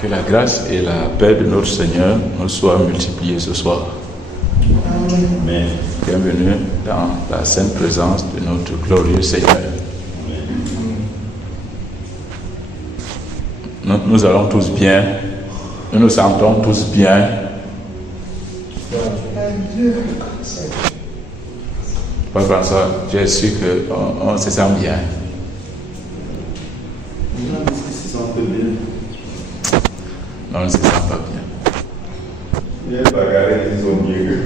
Que la grâce et la paix de notre Seigneur nous soient multipliées ce soir. Amen. Bienvenue dans la sainte présence de notre glorieux Seigneur. Nous allons tous bien. Nous nous sentons tous bien. Pas François, je suis qu'on se sent bien. Non, on ne se sent pas bien. Il y a bagarre, ils ont mieux.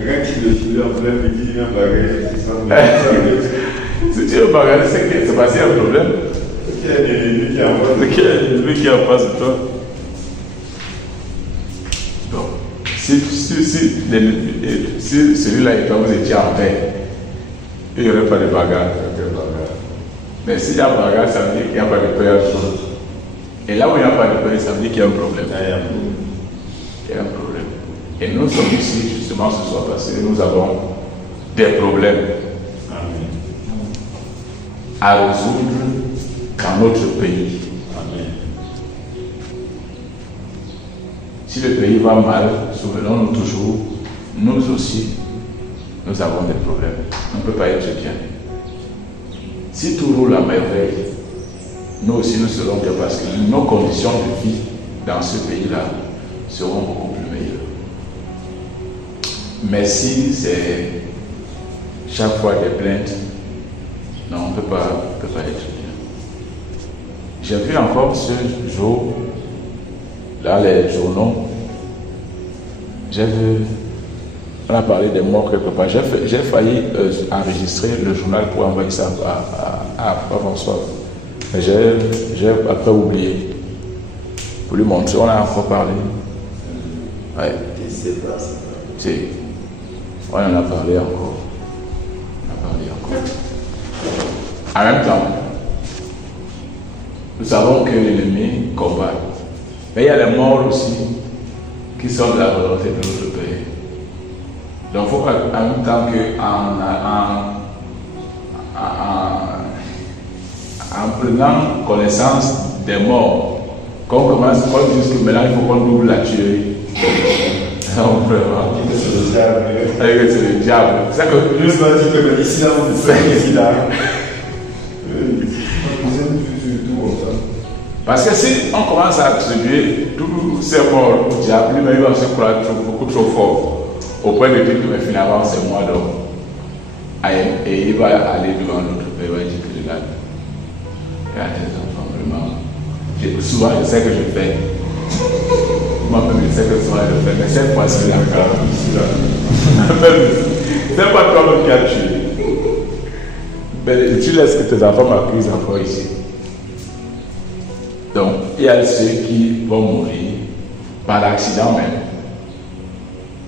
Regarde qui le file en plein midi, il y a bagarre, ils sont mieux. Si tu veux bagarrer, c'est que c'est passé un problème. Il y a un ennemi qui est en face. Il y a un ennemi qui est en face de toi. Donc, si celui-là et toi vous étiez en paix, il n'y aurait pas de bagarre. Mais s'il y a bagarre, ça veut dire qu'il n'y a pas de paix. Et là où il n'y a pas de paix, ça veut dire qu'il y a un problème. Il y a un problème. Et nous sommes ici justement ce soir parce que nous avons des problèmes à résoudre dans notre pays. Amen. Si le pays va mal, souvenons-nous toujours, nous aussi, nous avons des problèmes. On ne peut pas être bien. Si tout roule à merveille, nous aussi nous serons bien parce que nos conditions de vie dans ce pays-là seront beaucoup plus meilleures. Mais si c'est chaque fois des plaintes, non, on ne peut pas être bien. J'ai vu encore ce jour, dans les journaux, on a parlé des morts quelque part. J'ai failli enregistrer le journal pour envoyer ça à François. Mais j'ai après oublié. Pour lui montrer, on a encore parlé. Ouais. Si. On en a parlé encore. En même temps, nous savons que l'ennemi combat. Mais il y a les morts aussi qui sont de la volonté de notre pays. Donc il faut qu'en même temps en prenant connaissance des morts, qu'on commence, qu'on dise que maintenant il faut qu'on double la tuerie. Non, vraiment. C'est le diable. C'est ça que juste pas dire que ici là, on fait ici là. Parce que si on commence à attribuer tous ces morts au diable, lui-même il va se croire beaucoup trop fort. Au point de dire que finalement c'est moi donc. Et il va aller devant l'autre pays, il va dire que regarde. Regarde tes enfants, vraiment. Souvent je sais que je fais. Moi-même je sais que souvent je fais, mais cette fois-ci là, c'est pas toi-même qui as tué. Mais tu laisses que tes enfants m'accusent encore ici. Donc, il y a ceux qui vont mourir par accident même,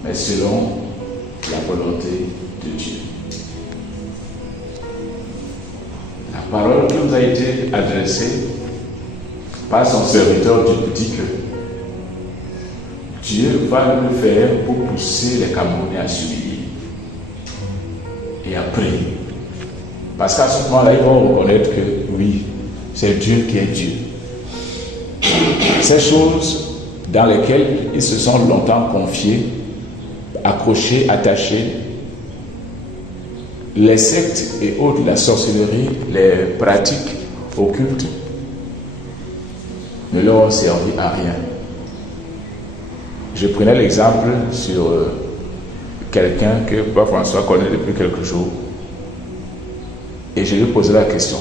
mais selon la volonté de Dieu. La parole qui nous a été adressée par son serviteur dit que Dieu va le faire pour pousser les Camerounais à s'humilier et à prier. Parce qu'à ce moment-là, ils vont reconnaître que oui, c'est Dieu qui est Dieu. Ces choses dans lesquelles ils se sont longtemps confiés, accrochés, attachés, les sectes et autres, la sorcellerie, les pratiques occultes ne leur ont servi à rien. Je prenais l'exemple sur quelqu'un que Papa François connaît depuis quelques jours et je lui posais la question.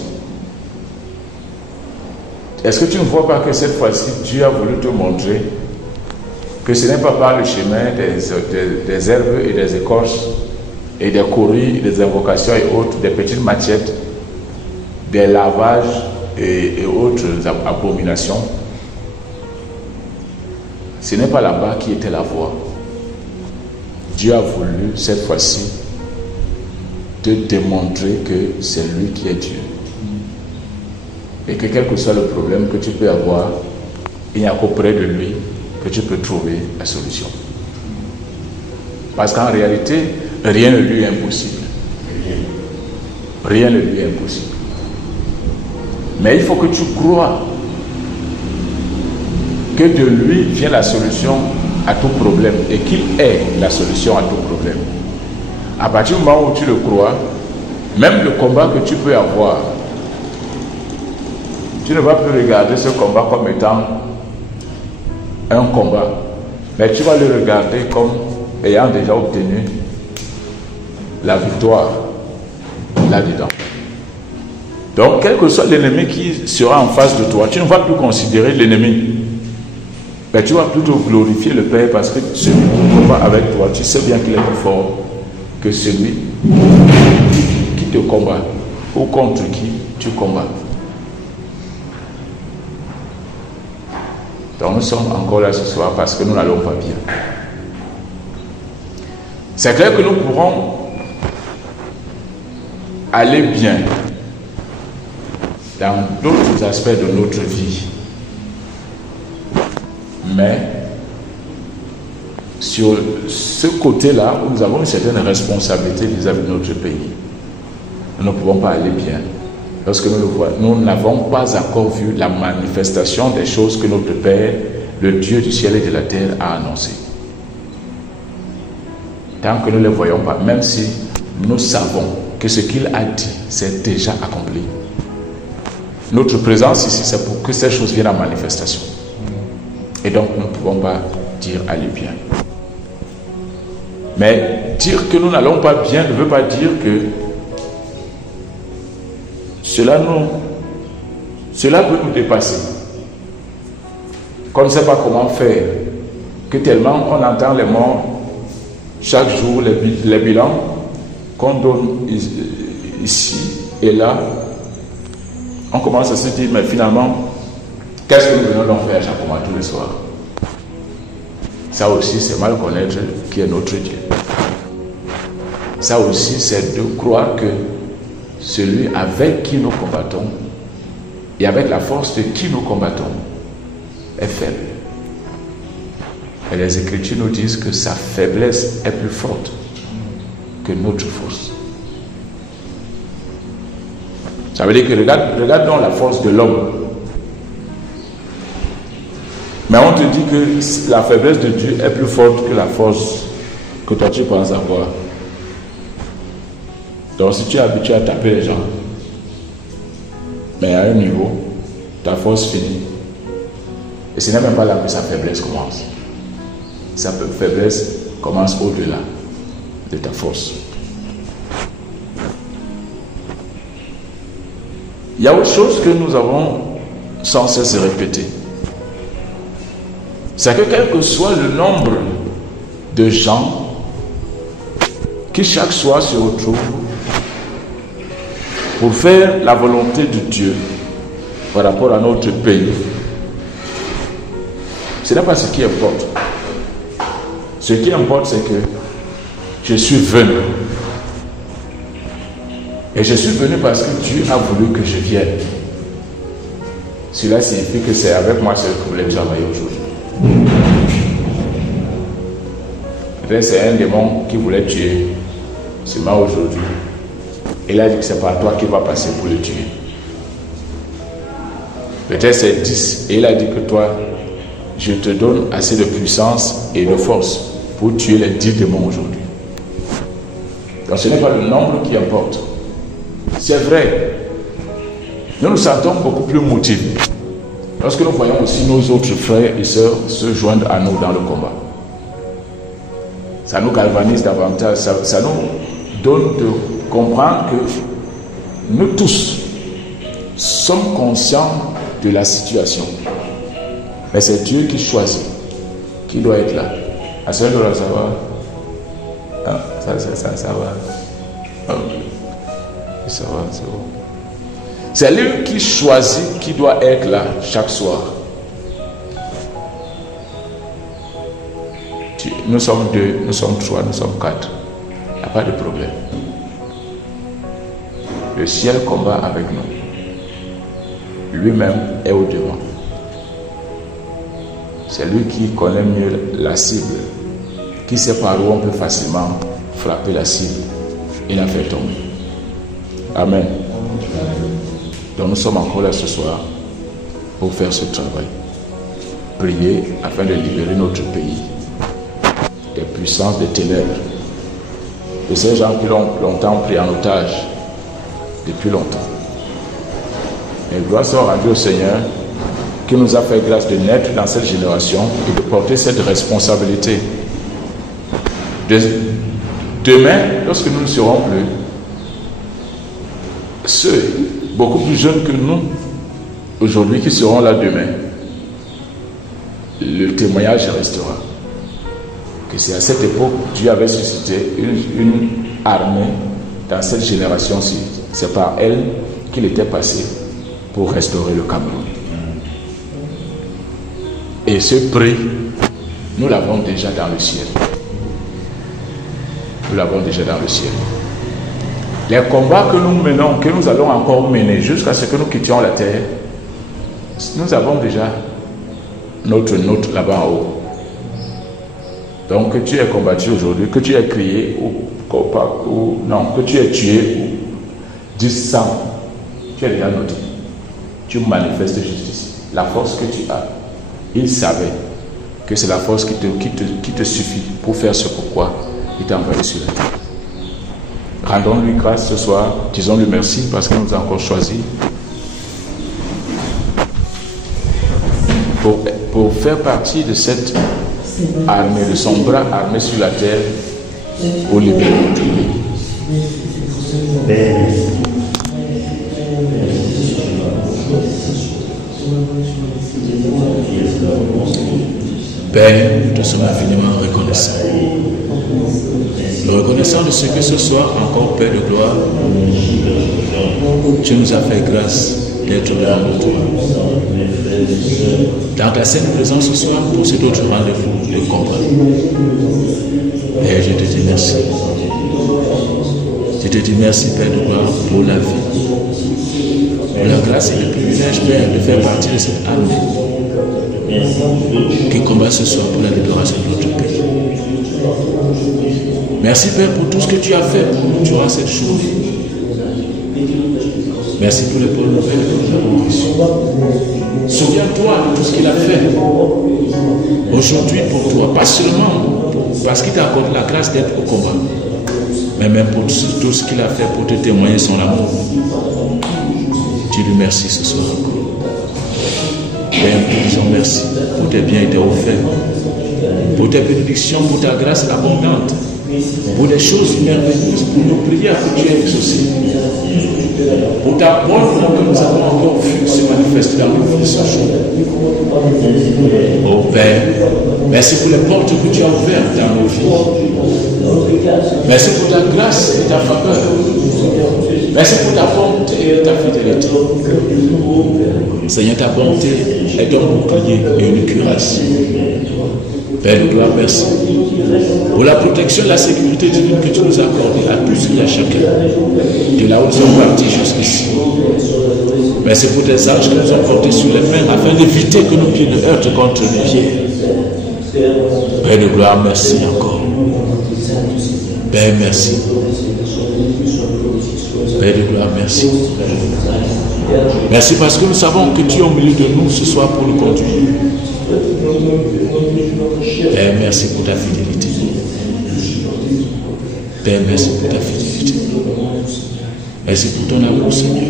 Est-ce que tu ne vois pas que cette fois-ci, Dieu a voulu te montrer que ce n'est pas par le chemin des herbes et des écorces et des courriers, des invocations et autres, des petites machettes, des lavages et autres abominations. Ce n'est pas là-bas qui était la voie. Dieu a voulu cette fois-ci te démontrer que c'est lui qui est Dieu. Et que quel que soit le problème que tu peux avoir, il n'y a qu'auprès de lui que tu peux trouver la solution. Parce qu'en réalité, rien ne lui est impossible. Rien ne lui est impossible. Mais il faut que tu crois que de lui vient la solution à tout problème et qu'il est la solution à tout problème. À partir du moment où tu le crois, même le combat que tu peux avoir, tu ne vas plus regarder ce combat comme étant un combat, mais tu vas le regarder comme ayant déjà obtenu la victoire là-dedans. Donc, quel que soit l'ennemi qui sera en face de toi, tu ne vas plus considérer l'ennemi. Mais tu vas plutôt glorifier le Père parce que celui qui combat avec toi, tu sais bien qu'il est plus fort que celui qui te combat ou contre qui tu combats. Donc nous sommes encore là ce soir parce que nous n'allons pas bien. C'est clair que nous pourrons aller bien dans d'autres aspects de notre vie. Mais sur ce côté-là, où nous avons une certaine responsabilité vis-à-vis de notre pays, nous ne pouvons pas aller bien. Lorsque nous le voyons, nous n'avons pas encore vu la manifestation des choses que notre Père, le Dieu du ciel et de la terre, a annoncées. Tant que nous ne les voyons pas, même si nous savons que ce qu'il a dit, c'est déjà accompli. Notre présence ici, c'est pour que ces choses viennent en manifestation. Et donc, nous ne pouvons pas dire aller bien. Mais dire que nous n'allons pas bien ne veut pas dire que cela peut nous dépasser. Qu'on ne sait pas comment faire, que tellement on entend les morts chaque jour, les bilans qu'on donne ici et là, on commence à se dire, mais finalement, qu'est-ce que nous venons donc faire chaque mois, tous les soirs? Ça aussi, c'est mal connaître qui est notre Dieu. Ça aussi, c'est de croire que celui avec qui nous combattons et avec la force de qui nous combattons est faible. Et les Écritures nous disent que sa faiblesse est plus forte que notre force. Ça veut dire que regarde donc la force de l'homme. Mais on te dit que la faiblesse de Dieu est plus forte que la force que toi tu penses avoir. Donc si tu es habitué à taper les gens, mais à un niveau, ta force finit. Et ce n'est même pas là que sa faiblesse commence. Sa faiblesse commence au-delà de ta force. Il y a autre chose que nous avons sans cesse répéter. C'est que quel que soit le nombre de gens qui chaque soir se retrouvent pour faire la volonté de Dieu par rapport à notre pays, ce n'est pas ce qui importe. Ce qui importe, c'est que je suis venu. Et je suis venu parce que Dieu a voulu que je vienne. Cela signifie que c'est avec moi seul que vous voulez travailler aujourd'hui. Peut-être c'est un démon qui voulait tuer seulement aujourd'hui. Il a dit que c'est pas toi qui vas passer pour le tuer. Peut-être c'est 10 et il a dit que toi, je te donne assez de puissance et de force pour tuer les 10 démons aujourd'hui. Donc ce n'est pas le nombre qui importe. C'est vrai. Nous nous sentons beaucoup plus motivés lorsque nous voyons aussi nos autres frères et sœurs se joindre à nous dans le combat. Ça nous galvanise davantage, ça nous donne de comprendre que nous tous sommes conscients de la situation. Mais c'est Dieu qui choisit, qui doit être là. À ce moment-là, ça va. Ah, ça va. Okay. Ça va, c'est bon. C'est lui qui choisit qui doit être là chaque soir. Nous sommes 2, nous sommes 3, nous sommes 4. Il n'y a pas de problème. Le ciel combat avec nous. Lui-même est au-devant. C'est lui qui connaît mieux la cible, qui sait par où on peut facilement frapper la cible et la faire tomber. Amen. Donc nous sommes encore là ce soir pour faire ce travail. Prier afin de libérer notre pays des puissances des ténèbres, de ces gens qui l'ont longtemps pris en otage, depuis longtemps. Et gloire soit rendue au Seigneur qui nous a fait grâce de naître dans cette génération et de porter cette responsabilité. Demain, lorsque nous ne serons plus, ceux beaucoup plus jeunes que nous aujourd'hui qui seront là demain, le témoignage restera. Que c'est à cette époque que Dieu avait suscité une armée dans cette génération-ci. C'est par elle qu'il était passé pour restaurer le Cameroun. Et ce prix, nous l'avons déjà dans le ciel. Nous l'avons déjà dans le ciel. Les combats que nous menons, que nous allons encore mener jusqu'à ce que nous quittions la terre, nous avons déjà notre note là-bas en haut. Donc que tu aies combattu aujourd'hui, que tu aies crié ou non, que tu aies tué ou 10 sang, tu es déjà noté. Tu manifestes justice. La force que tu as, il savait que c'est la force qui te suffit pour faire ce pourquoi il t'a envoyé sur la terre. Rendons-lui grâce ce soir, disons-lui merci parce qu'il nous a encore choisi pour faire partie de cette armée, de son bras armé sur la terre pour libérer notre pays. Père, nous te sommes infiniment reconnaissants. Nous reconnaissons de ce que ce soir, encore Père de gloire, tu nous as fait grâce d'être devant toi. Dans ta sainte présence ce soir, pour cet autre rendez-vous de combat. Père, je te dis merci. Je te dis merci, Père de gloire, pour la vie, pour la grâce et le privilège, Père, de faire partie de cette armée qui combat ce soir pour la libération de notre pays. Merci, Père, pour tout ce que tu as fait pour nous durant cette journée. Merci pour les bonnes nouvelles que nous avons reçues. Souviens-toi de tout ce qu'il a fait aujourd'hui pour toi, pas seulement parce qu'il t'a accordé la grâce d'être au combat, mais même pour tout ce qu'il a fait pour te témoigner son amour. Tu lui remercies ce soir encore. Père, nous disons merci pour tes biens et tes offerts, pour tes bénédictions, pour ta grâce abondante, pour les choses merveilleuses, pour nos prières que tu as exaucées, pour ta bonne foi que nous avons encore vu se manifester dans nos vies ce jour. Oh Père, merci pour les portes que tu as ouvertes dans nos vies. Merci pour ta grâce et ta faveur. Merci pour ta bonté et ta fidélité. Seigneur, ta bonté est un bouclier et une cuirasse. Père de gloire, merci pour la protection et la sécurité divine que tu nous as accordée à tous et à chacun, de là où nous sommes partis jusqu'ici. Merci pour tes anges qui nous ont portés sur les mains afin d'éviter que nos pieds ne heurtent contre les pieds. Père de gloire, merci encore. Père, merci. Père de gloire, merci. Merci parce que nous savons que tu es au milieu de nous ce soir pour nous conduire. Père, merci pour ta fidélité. Père, merci pour ta fidélité. Merci pour ton amour, Seigneur.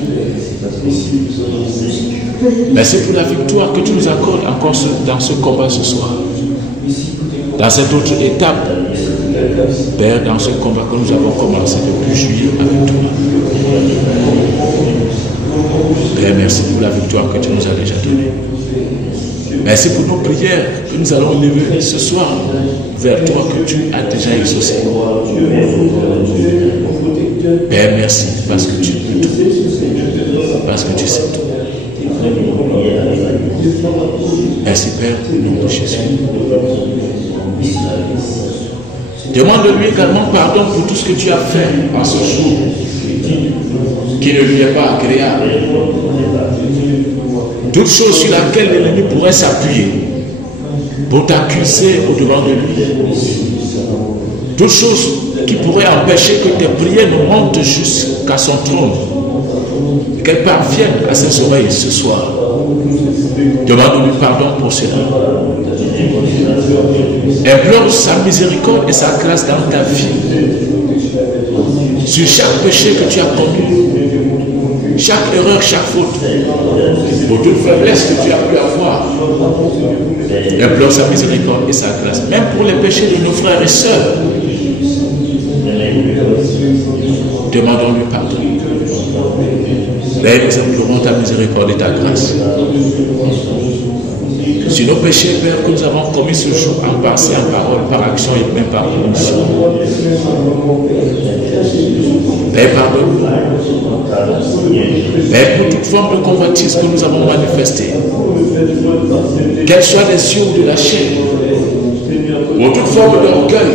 Merci pour la victoire que tu nous accordes encore dans ce combat ce soir. Dans cette autre étape, Père, dans ce combat que nous avons commencé depuis juillet avec toi. Père, merci pour la victoire que tu nous as déjà donnée. Merci pour nos prières que nous allons lever ce soir vers toi que tu as déjà exaucé. Père, merci parce que tu peux tout. Parce que tu sais tout. Merci Père, au nom de Jésus. Demande-lui également pardon pour tout ce que tu as fait en ce jour qui ne lui est pas agréable. Toute chose sur laquelle l'ennemi pourrait s'appuyer pour t'accuser au-devant de lui. Toute chose qui pourrait empêcher que tes prières ne montent jusqu'à son trône. qu'elle parvienne à ses oreilles ce soir. Demande-lui pardon pour cela. Implore sa miséricorde et sa grâce dans ta vie. Sur chaque péché que tu as commis, chaque erreur, chaque faute, pour toute faiblesse que tu as pu avoir, implore sa miséricorde et sa grâce. Même pour les péchés de nos frères et sœurs, demandons-lui pardon. Mais nous implorons ta miséricorde et ta grâce. Sur nos péchés, Père, que nous avons commis ce jour en pensée, en parole, par action et même par omission. Père, pardonne-nous. Père, pour toute forme de convoitise que nous avons manifestée, qu'elle soit des yeux ou de la chair, pour toute forme d'orgueil,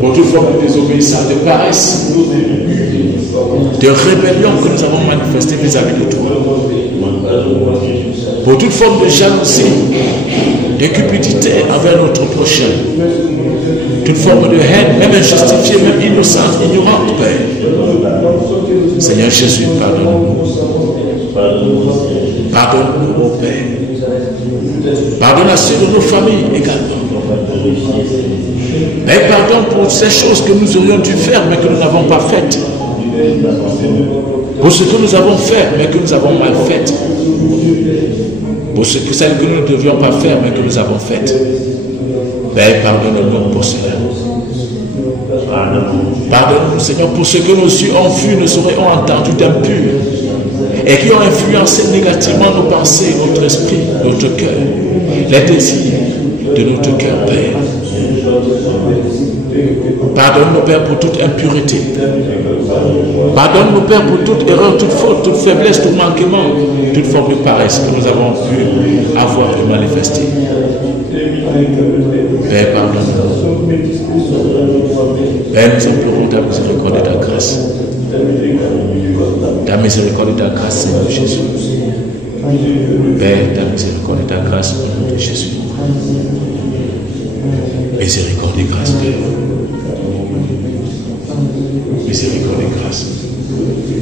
pour toute forme de désobéissance, de paresse, de rébellion que nous avons manifestée vis-à-vis de toi, pour toute forme de jalousie, de cupidité envers notre prochain, toute forme de haine, même injustifiée, même innocente, ignorante, Père. Seigneur Jésus, pardonne-nous. Pardonne-nous, ô Père. Pardonne à ceux de nos familles également. Mais pardon pour ces choses que nous aurions dû faire, mais que nous n'avons pas faites. Pour ce que nous avons fait, mais que nous avons mal fait. Pour celles que nous ne devions pas faire, mais que nous avons faites. Père, pardonne-nous pour cela. Pardonne-nous, Seigneur, pour ce que nos yeux ont vu, nos oreilles ont entendu d'impur et qui ont influencé négativement nos pensées, notre esprit, notre cœur, les désirs de notre cœur, Père. Pardonne-nous, Père, pour toute impureté. Pardonne-nous, Père, pour toute erreur, toute faute, toute faiblesse, tout manquement, toute forme de paresse que nous avons pu avoir et manifester. Père, pardonne-nous. Père, nous implorons ta miséricorde et ta grâce. Ta miséricorde et ta grâce, Seigneur Jésus. Père, ta miséricorde et ta grâce au nom de Jésus. Miséricorde et grâce, Père. Miséricorde et grâce.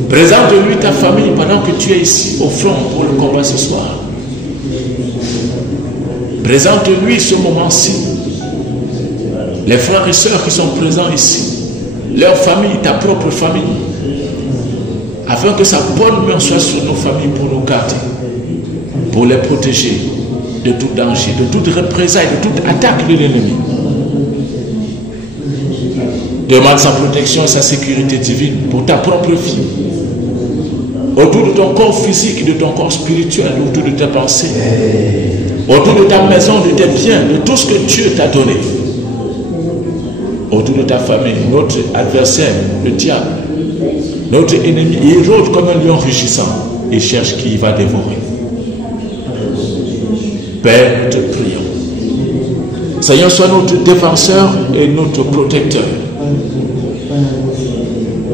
Présente-lui ta famille pendant que tu es ici au front pour le combat ce soir. Présente-lui ce moment-ci. Les frères et sœurs qui sont présents ici, leur famille, ta propre famille, afin que sa bonne main soit sur nos familles pour nous garder, pour les protéger de tout danger, de toute représailles, de toute attaque de l'ennemi. Demande sa protection et sa sécurité divine pour ta propre vie, autour de ton corps physique et de ton corps spirituel, autour de tes pensées, autour de ta maison, de tes biens, de tout ce que Dieu t'a donné, autour de ta famille. Notre adversaire, le diable, notre ennemi, il rôde comme un lion rugissant et cherche qui va dévorer. Père, nous te prions. Seigneur, sois notre défenseur et notre protecteur.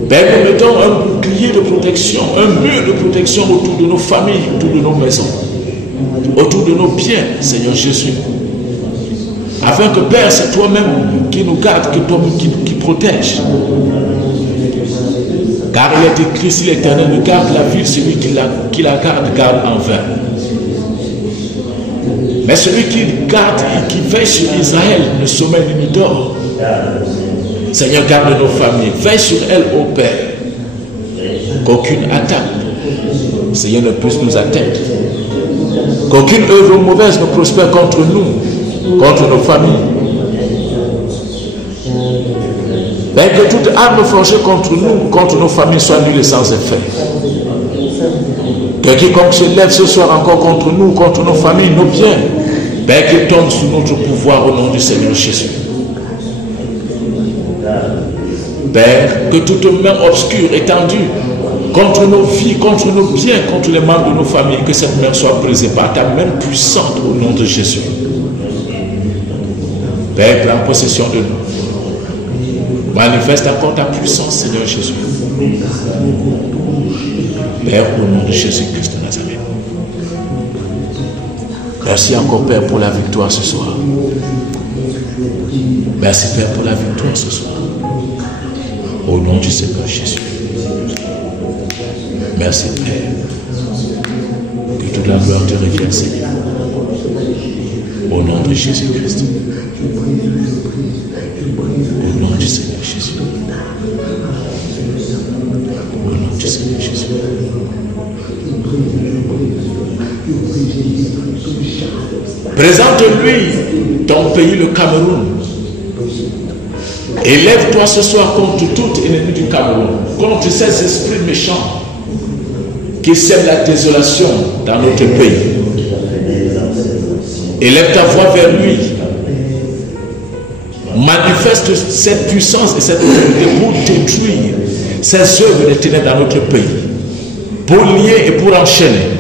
Père, nous mettons un bouclier de protection, un mur de protection autour de nos familles, autour de nos maisons, autour de nos biens, Seigneur Jésus. Afin que, Père, c'est toi-même qui nous garde, qui protège. Car il est écrit, si l'Éternel ne garde la ville, celui qui la garde en vain. Mais celui qui garde et qui veille sur Israël ne sommeille ni dort. Seigneur, garde nos familles, veille sur elles, ô Père, qu'aucune attaque, Seigneur, ne puisse nous atteindre, qu'aucune œuvre mauvaise ne prospère contre nous, contre nos familles. Père, que toute arme forgée contre nous, contre nos familles, soit nulle et sans effet. Que quiconque se lève ce soir encore contre nous, contre nos familles, nos biens, Père, qu'il tombe sous notre pouvoir au nom du Seigneur Jésus. Père, que toute main obscure étendue contre nos vies, contre nos biens, contre les membres de nos familles, que cette main soit brisée par ta main puissante au nom de Jésus. Père, prends possession de nous. Manifeste encore ta puissance, Seigneur Jésus. Père, au nom de Jésus-Christ de Nazareth. Merci encore, Père, pour la victoire ce soir. Merci, Père, pour la victoire ce soir. Au nom du Seigneur Jésus. Merci, Père. Que toute la gloire te revienne, Seigneur. Au nom de Jésus-Christ. Au nom du Seigneur Jésus. Au nom du Seigneur Jésus. Présente-lui ton pays, le Cameroun. Élève-toi ce soir contre tout ennemi du Cameroun, contre ces esprits méchants qui sèment la désolation dans notre pays. Élève ta voix vers lui. Manifeste cette puissance et cette autorité pour détruire ces œuvres de ténèbres dans notre pays, pour lier et pour enchaîner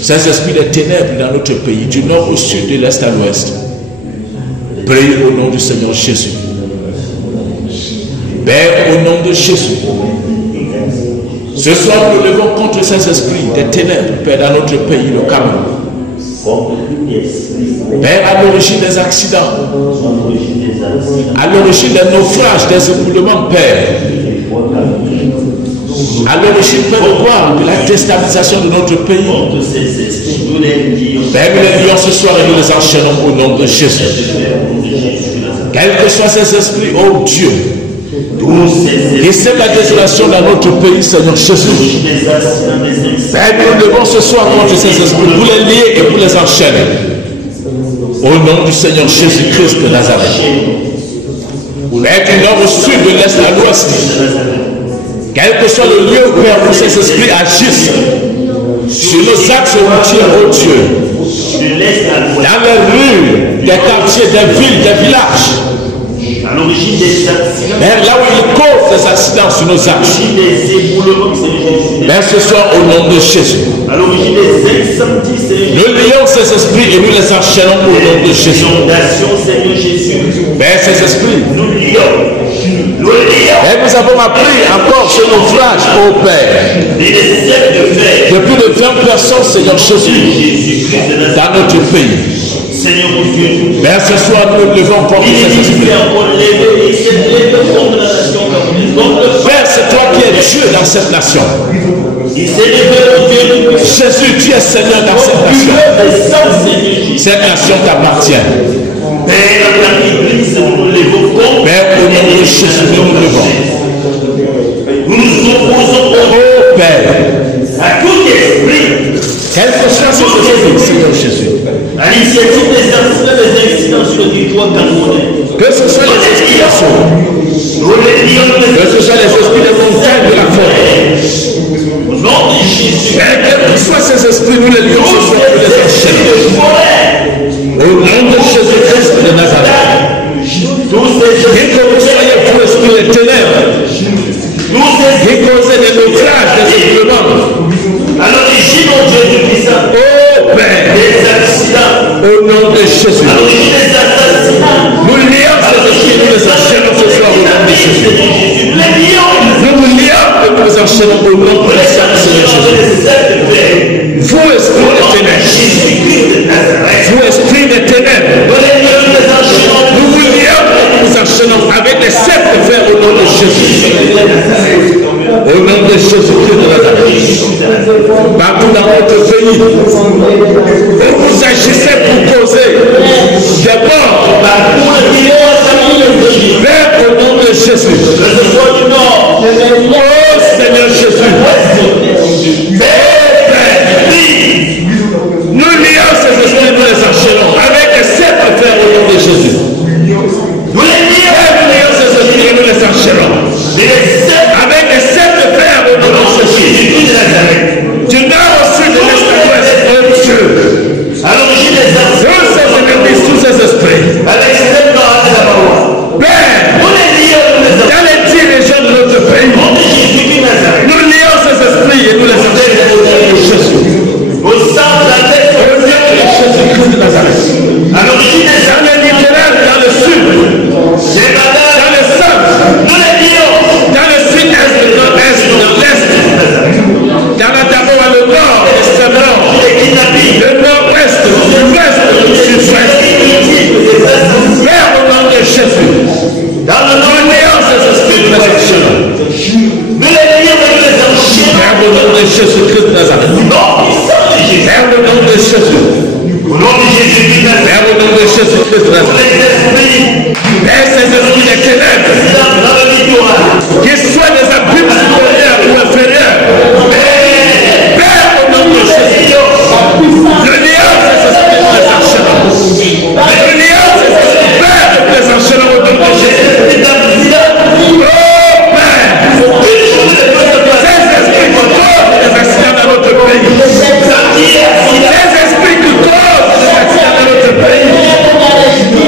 ces esprits de ténèbres dans notre pays, du nord au sud, de l'est à l'ouest. Prie au nom du Seigneur Jésus. Père, au nom de Jésus, ce soir nous levons contre ces esprits de ténèbres, Père, dans notre pays, le Cameroun. Père, à l'origine des accidents, à l'origine des naufrages, des éboulements, Père, à l'origine, Père, de quoi? De la déstabilisation de notre pays. Père, nous les lions ce soir et nous les enchaînons au nom de Jésus. Quels que soient ces esprits, oh Dieu, qui sème la désolation dans notre pays, Seigneur Jésus. Père, nous levons ce soir contre ces esprits pour les lier et pour les enchaîner. Au nom du Seigneur Jésus-Christ de Nazareth. Père, du nord au sud, de l'est à l'ouest. Quel que soit le lieu où ces esprits agissent sur nos axes routiers, oh Dieu, dans les rues, des quartiers, des villes, des villages, à l'origine des accidents, Père, là où ils causent des accidents sur nos axes, Père, ce soir au nom de Jésus, à l'origine des incendies, nous lions ces esprits et nous les enchaînons au nom de Jésus. Père, ces esprits, nous lions. Et nous avons appris encore ce naufrage, ô Père, de plus de 20 personnes, Seigneur Jésus, dans notre pays. Père, ce soir, nous levons contre ces esprits. Père, c'est toi qui es Dieu dans cette nation. Jésus, tu es Seigneur dans cette nation. Cette nation t'appartient. Père, au nom de Jésus, nous nous levons. Nous nous opposons Oh Père, à tout esprit, quel que soit ce esprit, Seigneur Jésus, à l'initiative des incidents sur le territoire camerounais, que ce soit les esprits d'assaut, que ce soit les esprits des montagnes de la forêt, au nom de Jésus, quel que soit ces esprits, nous les lions ce soir pour les enchaîner. Au nom de Jésus-Christ de Nazareth, qui soyez pour l'esprit des ténèbres, qui causez des naufrages, des éboulements, à l'origine, au Dieu du puissant, oh Père, des accidents, au nom de Jésus, à l'origine des assassinats, nous lions ces esprits, nous les enchaînons ce soir au nom de Jésus. Nous nous lions et nous les enchaînons au nom de Seigneur Jésus. Vous, esprit des ténèbres, vous, esprit des ténèbres, nous vous lions et nous enchaînons avec les 7 fers au nom de Jésus. Au nom de Jésus-Christ de Nazareth. Partout dans votre pays, vous agissez pour causer des morts. Père, au nom de Jésus. Oh Seigneur Jésus. Nous lions ces esprits, nous les enchaînons avec les 7 fers au nom de Jésus. Nous lions ces esprits et nous les enchaînons avec les 7 fers au nom de Jésus. Du nord au sud, de l'est à l'ouest, oh Dieu. à l'origine des Tous ces ennemis, tous ces esprits, avec Jésus-Christ de Nazareth. Père, au nom de Jésus. Père, au nom de Jésus-Christ de Nazareth. Père, ces esprits des ténèbres, qu'ils soient des abîmes supérieurs ou inférieurs. Père, au nom de Jésus. Le néant, c'est ce qui nous les enchaînons. Le néant, c'est ce qui Père, nous les enchaînons au nom de Jésus. Ces esprits qui causent des accidents dans notre pays.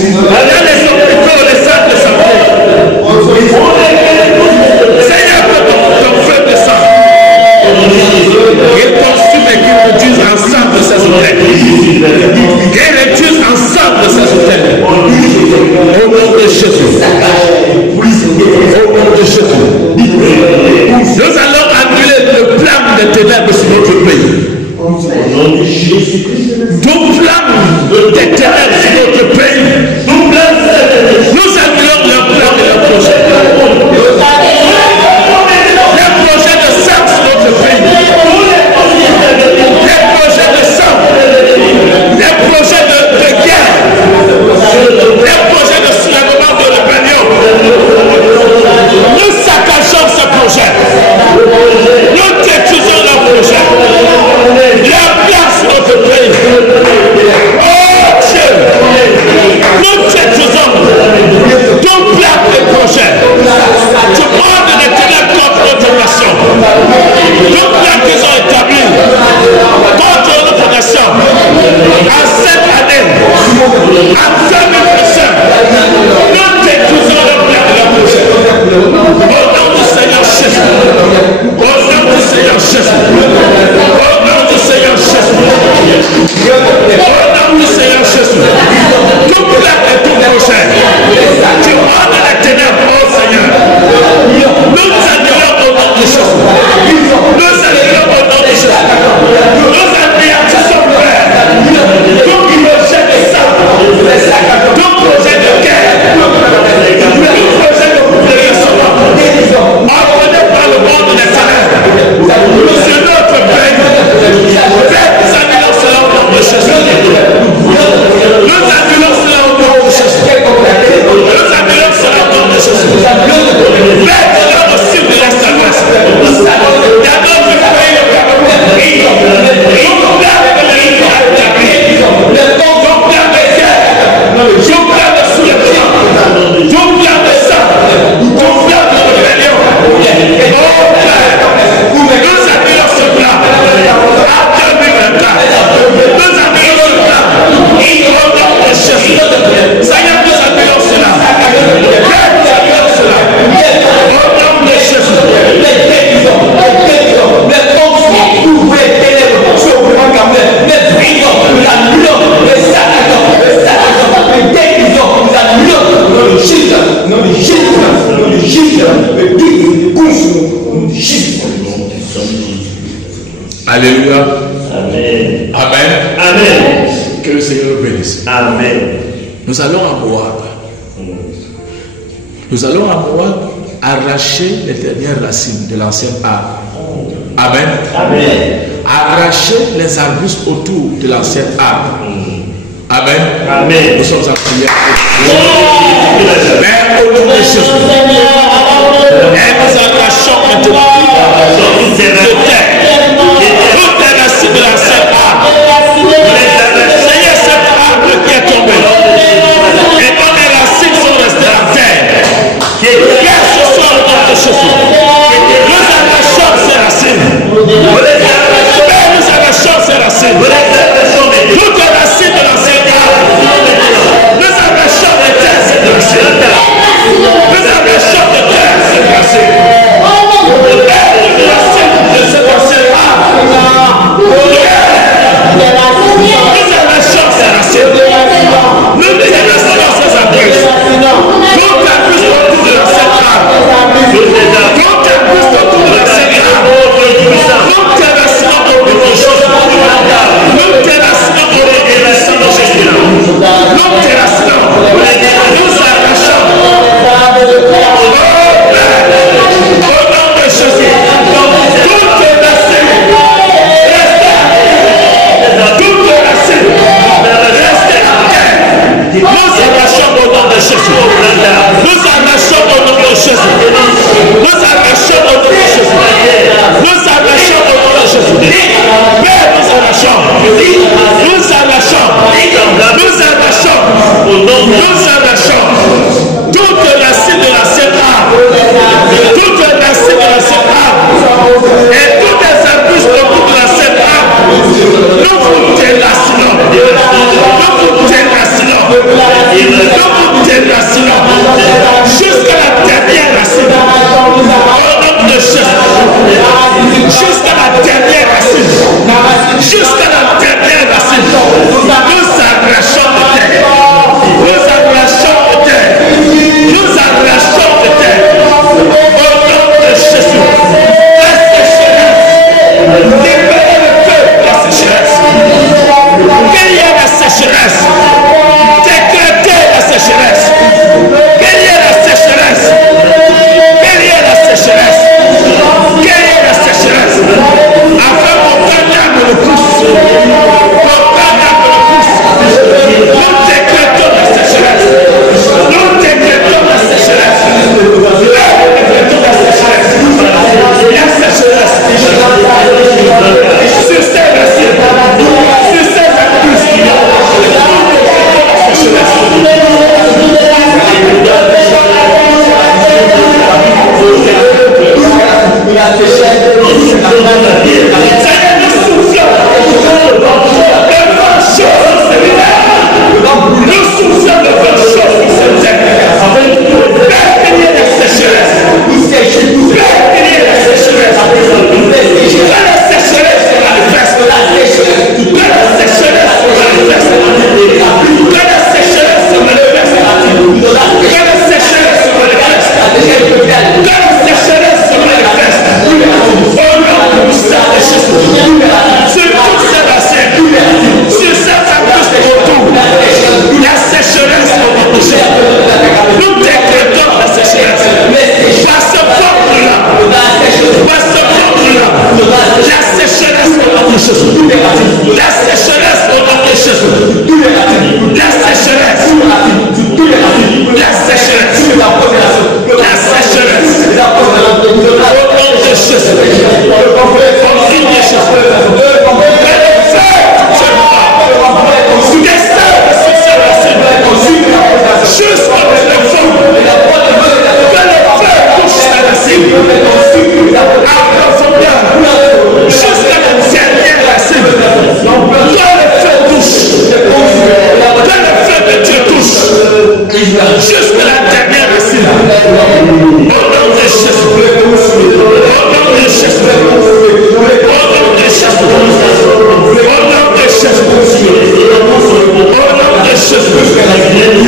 Dans les hôpitaux, les centres de santé. Seigneur, que ton feu descend. Qu'il consume et qu'il réduise ensemble ces hôtels. Qu'il réduise ensemble ces hôtels. Au nom de Jésus. Au nom de Jésus. Nous allons annuler le plan de ténèbres sur notre pays. Tout plan de ténèbres sur notre pays. Nous annulons leur plan et leur projet. Les projets de sang sur notre pays. Les projets de sang. Les projets de guerre. Les projets de soulèvement de rébellion. Nous saccageons ce projet. Nous détruisons leur projet. Leur plan sur notre pays. Oh Dieu. Nous détruisons tout plan de projet. Tu ordres les ténèbres contre notre nation. Tout plan qu'ils ont établi contre notre nation. En cette année, en 2025, nous détruisons le plan de leur projet. Au nom du Seigneur Jésus. Au nom du Seigneur Jésus. Au nom du Seigneur Jésus. Au nom du Seigneur Jésus. Tout plan et tout projet. Tu ordres les ténèbres, oh Seigneur. Nous annulons au nom de Jésus. Nous annulons au nom de Jésus. Nous anéantissons Père. Tout projet de sang. Tout projet de guerre. Tout projet de bouleversement. Ordonné par le monde des ténèbres. Sur notre pays. Faites nous annulons cela au nom de Jésus. Nous annulons cela au nom de Jésus. Nous annulons cela au nom de Jésus. Faites cela aussi de l'Est à l'Ouest. Dans notre pays, le Cameroun. Tout plan de l'ennemi a établi. Tout plan de guerre. Tout plan de soulèvement. Tout plan de sang. Tout plan de rébellion. Oh Père, nous annulons ce plan. À 2024. Nous annulons ce plan. Au nom de Jésus. Seigneur, nous annulons cela. Père, nous annulons cela. Au nom de Jésus. Alléluia. Amen. Amen. Amen. Que le Seigneur nous bénisse. Amen. Nous allons à Moab. Nous allons à Moab arracher les dernières racines de l'ancien arbre. Amen. Amen. Arracher les arbustes autour de l'ancien arbre. Amen. Amen. Nous sommes en prière. Mais au nom de Jésus, et nous arrachons maintenant de terre toutes les racines de l'ancien arbre. Seigneur, cet arbre qui est tombé et dont les racines sont restées en terre. Car ce soir, au nom de Jésus, nous arrachons ces racines. Nous arrachons ces racines. Toutes les racines de l'ancien arbre. Nous arrachons les terres cette racine. Nous arrachons les terres cette racine. Les racines de cet ancien arbre.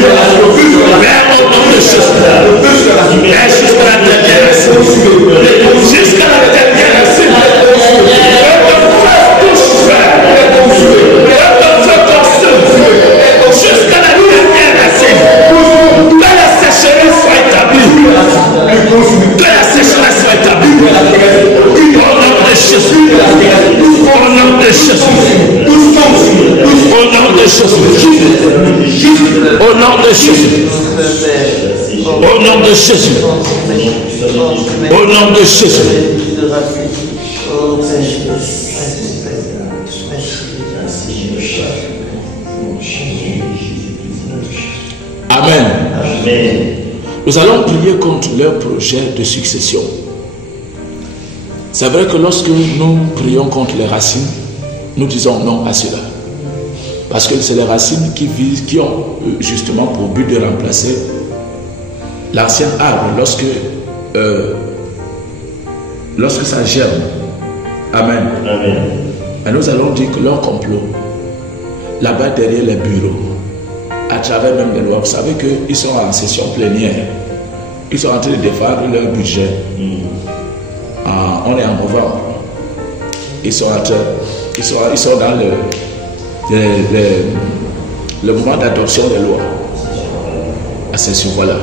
Père, au nom de Jésus. Père, jusqu'à la dernière racine. Jusqu'à la dernière racine. Jusqu'à la dernière racine. Que la sécheresse soit établie. Que la sécheresse soit établie. Au nom de Jésus. Au nom de Jésus. Au nom de Jésus. Au nom de Jésus. Au nom de Jésus. Au nom de Jésus. Amen. Nous allons prier contre leur projet de succession. C'est vrai que lorsque nous prions contre les racines, nous disons non à cela. Parce que c'est les racines qui ont justement pour but de remplacer l'ancien arbre lorsque ça germe. Amen. Amen. Et nous allons dire que leur complot, là-bas derrière les bureaux, à travers même les lois, vous savez qu'ils sont en session plénière. Ils sont en train de défendre leur budget. On est en novembre. Ils sont dans le moment d'adoption des lois. À ces sessions-là.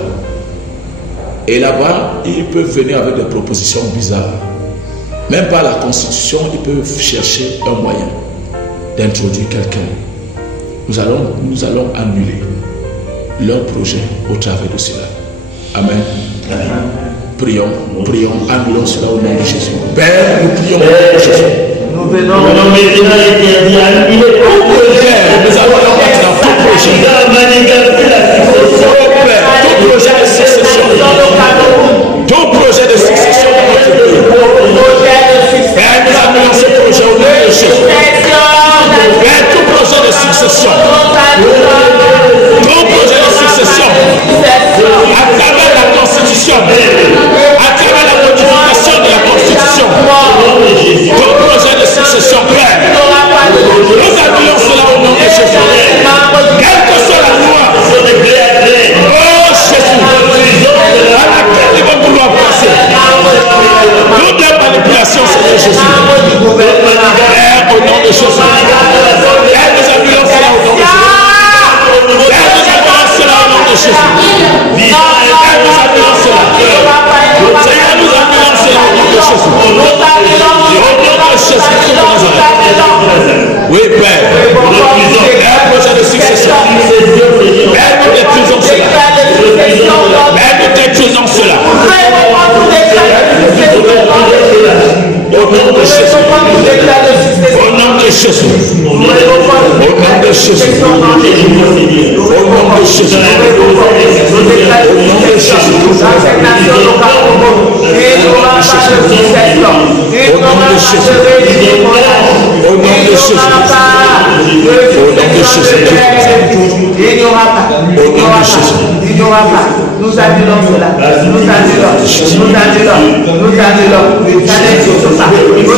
Et là-bas, ils peuvent venir avec des propositions bizarres. Même par la Constitution, ils peuvent chercher un moyen d'introduire quelqu'un. Nous allons annuler leur projet au travers de cela. Amen. Prions, annulons cela au nom de Jésus. Père, nous prions au nom de Jésus. Nous venons maintenant l'interdit, annuler tout projet. Nous allons combattre dans tout projet. Tout projet de succession. Tout projet de succession dans notre pays. Père, nous annulons ce projet au nom de Jésus. Père, tout projet de succession. Tout projet de succession. À travers la Constitution. À travers la modification de la Constitution. Tout projet de succession, Père. Nous annulons cela au nom de Jésus. Quelle que soit la loi. Oh Jésus. À laquelle ils vont vouloir passer. Toute la manipulation, Seigneur Jésus. Père, au nom de Jésus. Père, nous annulons cela au nom de Jésus. Père, nous annulons cela au nom de Jésus. Père, nous annulons cela. Seigneur, nous annulons cela au nom de Jésus. Au nom de Jésus-Christ de Nazareth. Oui, Père. Père, projet de succession. Père, nous détruisons cela. Père, nous détruisons cela. Au nom de Jésus. Au nom de Jésus. Au nom de Jésus. Au nom de Jésus. Au nom de Jésus. Nous annulons cela. Nous annulons. Nous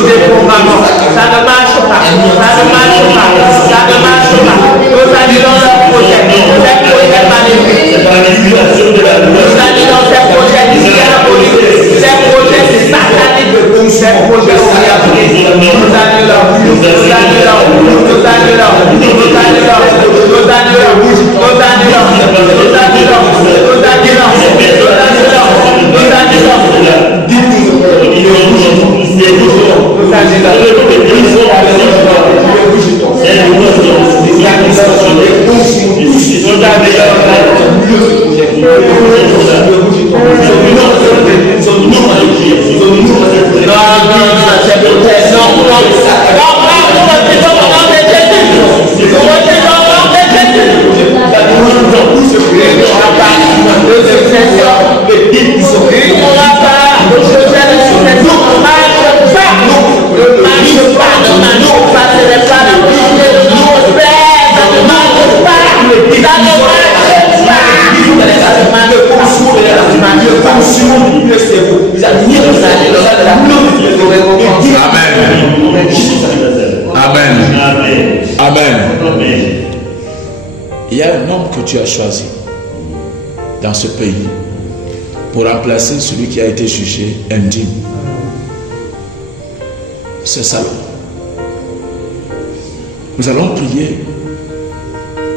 déprogrammons. Ça ne marche pas. Nous annulons leur projet. Ces projets magnifiques. Nous annulons ces projets diaboliques. Ces projets sataniques. Ces projets diaboliques. Nous annulons. Amen. Amen. Il y a un homme que tu as choisi. dans ce pays pour remplacer celui qui a été jugé indigne. C'est Salomon. Nous allons prier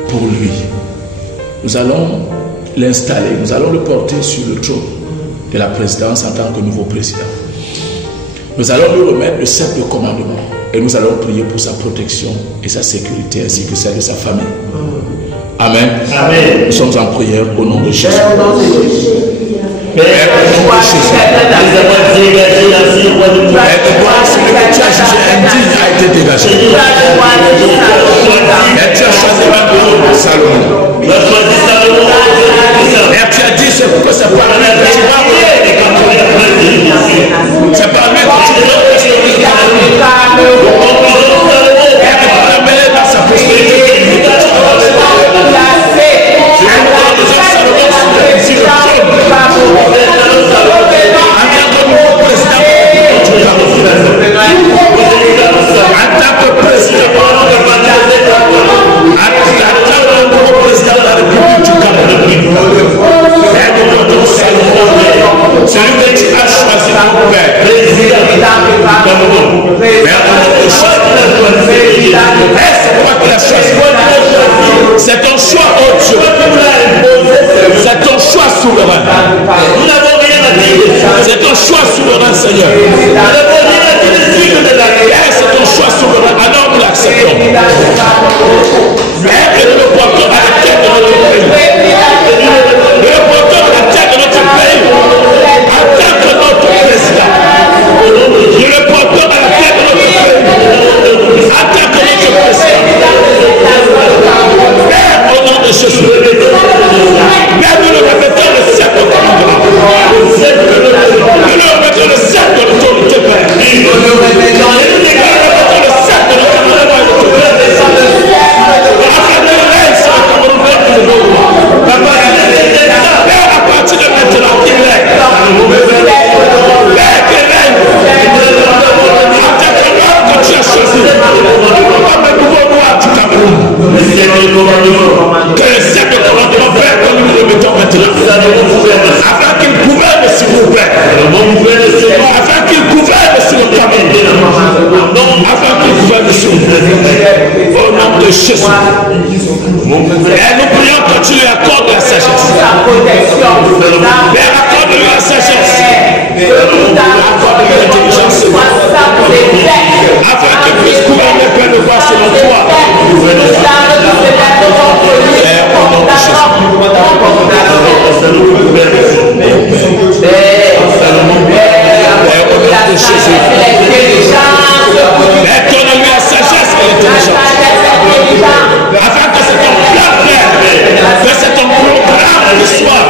pour lui. Nous allons l'installer, nous allons le porter sur le trône de la présidence en tant que nouveau président. Nous allons lui remettre le sceptre de commandement et nous allons prier pour sa protection et sa sécurité ainsi que celle de sa famille. Amen. Amen. Nous sommes en prière au nom de Jésus. Père, au nom de Jésus. Celui que tu as jugé indigne a été dégagé. Et tu as choisi Salomon. Et tu as dit c'est pourquoi c'est par lui que tu vas c'est par lui que tu vas et que tu vas mêler dans sa prospérité. Celui que tu as choisi pour Père. C'est toi qui l'as choisi. C'est ton choix, oh Dieu. C'est ton choix souverain. Nous n'avons rien à dire. C'est ton choix souverain, Seigneur. Nous n'avons rien à dire. C'est ton choix souverain. Alors nous l'acceptons. Et nous le portons à la tête de notre pays. Nous le portons à la tête de notre pays. En tant que notre président. Nous le portons à la tête de notre pays. En tant que notre président. Père, au nom de Jésus. Père, nous le répétons le sceptre de commandement. Nous le répétons le sceptre de l'autorité, Père. Nous le répétons le sceptre de commandement et de l'autorité. Père, à partir de maintenant, qu'il règne. Père, qu'il règne. En tant que l'homme que tu as choisi. Comme le nouveau roi du Cameroun. Que le sceptre de commandement, Père, que nous le mettons maintenant. Afin qu'il gouverne sur vous, Père. Afin qu'il gouverne sur le Cameroun. Afin qu'il gouverne sur vous. Au nom de Jésus. Et nous prions que tu lui accordes la sagesse. Père, accorde-lui la sagesse. Accorde-lui l'intelligence. Afin qu'il puisse gouverner, Père, de voir selon toi. Père, au nom de Jésus. Père, donne-lui la sagesse et l'intelligence. Afin que c'est ton plan, Père, que c'est ton programme qui soit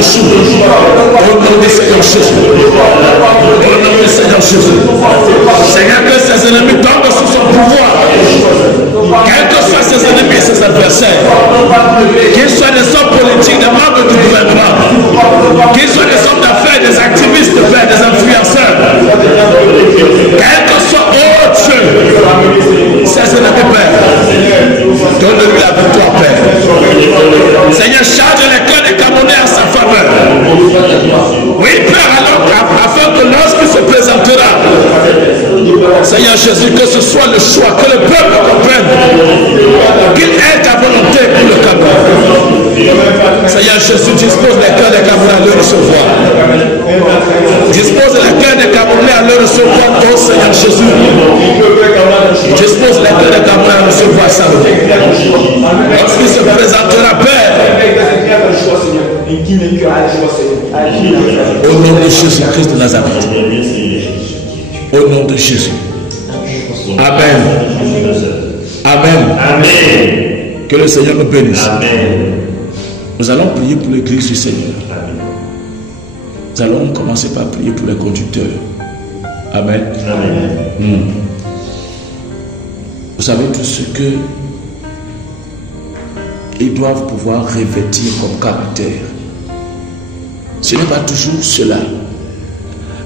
Yeshua. Au nom du Seigneur Jésus. Au nom du Seigneur Jésus. Seigneur, que ses ennemis tombent sous son pouvoir. Quels que soient ses ennemis et ses adversaires. Qu'ils soient des hommes politiques, des membres du gouvernement. Qu'ils soient des hommes d'affaires, des activistes, des influenceurs. Quels que soient, oh Dieu, ses ennemis, Père. Donne-lui la victoire, Père. Seigneur, charge les cœurs des Camerounais à sa faveur. Oui, Père, alors, afin que lorsqu'il se présentera, Seigneur Jésus, que ce soit le choix, que le peuple comprenne qu'il est ta volonté pour le Cameroun. Seigneur Jésus, dispose les cœurs des Camerounais à le recevoir. Dispose les cœurs des Camerounais à le recevoir, oh Seigneur Jésus. Dispose les cœurs des Camerounais à recevoir ça. Lorsqu'il se présentera, Père, au nom de Jésus-Christ de Nazareth. Au nom de Jésus. Amen. Amen. Amen. Que le Seigneur nous bénisse. Amen. Nous allons prier pour l'église du Seigneur. Nous allons commencer par prier pour les conducteurs. Amen. Amen. Vous savez tout ce que ils doivent pouvoir revêtir comme caractère. Ce n'est pas toujours cela.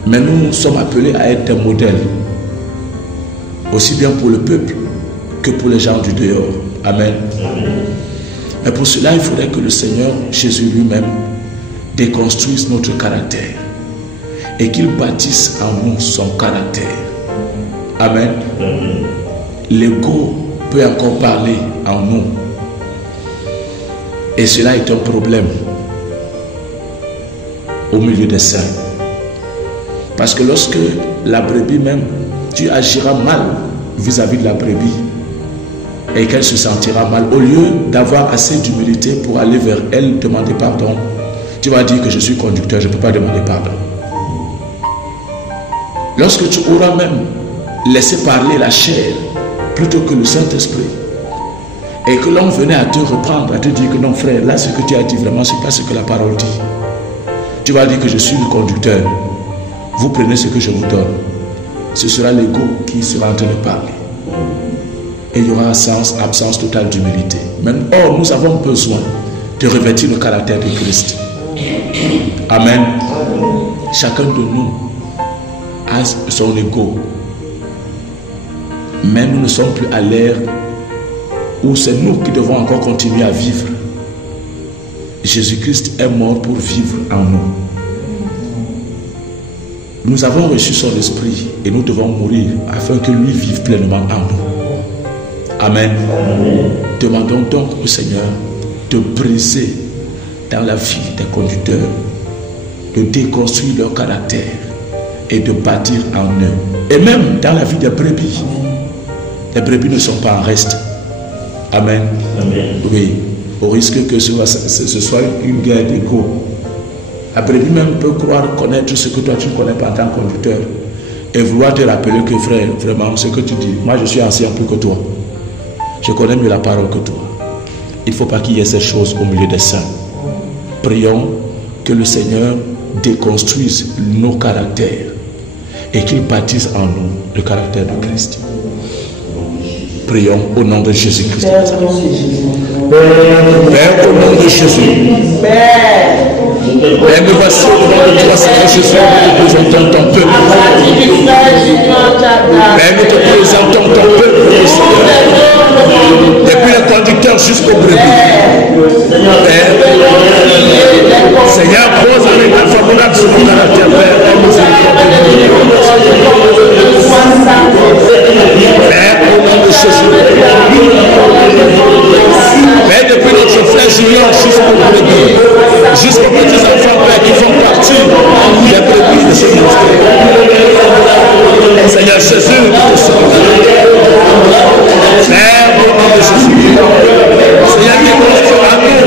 Mais nous sommes appelés à être des modèles. Aussi bien pour le peuple que pour les gens du dehors. Amen. Mais pour cela, il faudrait que le Seigneur Jésus lui-même déconstruise notre caractère. Et qu'il bâtisse en nous son caractère. Amen. L'ego peut encore parler en nous. Et cela est un problème au milieu des saints. Parce que lorsque la brebis même, tu agiras mal vis-à-vis de la brebis et qu'elle se sentira mal, au lieu d'avoir assez d'humilité pour aller vers elle demander pardon, tu vas dire que je suis conducteur, je ne peux pas demander pardon. Lorsque tu auras même laissé parler la chair plutôt que le Saint-Esprit, et que l'on venait à te reprendre, à te dire que non frère, là ce que tu as dit vraiment, ce n'est pas ce que la parole dit. Tu vas dire que je suis le conducteur. Vous prenez ce que je vous donne. Ce sera l'ego qui sera en train de parler. Et il y aura absence totale d'humilité. Or, nous avons besoin de revêtir le caractère de Christ. Amen. Chacun de nous a son ego. Mais nous ne sommes plus à l'ère où c'est nous qui devons encore continuer à vivre. Jésus-Christ est mort pour vivre en nous. Nous avons reçu son esprit et nous devons mourir afin que lui vive pleinement en nous. Amen. Demandons donc au Seigneur de briser dans la vie des conducteurs, de déconstruire leur caractère et de bâtir en eux. Et même dans la vie des brebis. Les brebis ne sont pas en reste. Amen. Oui. Au risque que ce soit une guerre d'ego. La brebis même peut croire connaître ce que toi tu ne connais pas en tant que conducteur et vouloir te rappeler que frère, vraiment ce que tu dis, moi je suis ancien plus que toi. Je connais mieux la parole que toi. Il ne faut pas qu'il y ait ces choses au milieu des saints. Prions que le Seigneur déconstruise nos caractères et qu'il bâtisse en nous le caractère de Christ. Prions au nom de Jésus-Christ. Père, au nom de Jésus. Père, nous voici au nom de toi, Seigneur Jésus, nous te présentons ton peuple. Père, nous te présentons ton peuple, Seigneur. Depuis le conducteur jusqu'au brebis. Père, Seigneur, pose avec la favorable sur le caractère, Père, Père, au nom de Jésus. Père, depuis notre frère Julien jusqu'au brebis, jusqu'aux petits enfants, Père, qui font partie des brebis de ce ministère. Seigneur Jésus, nous te supplions. Père, au nom de Jésus. Seigneur, qui construit à nous,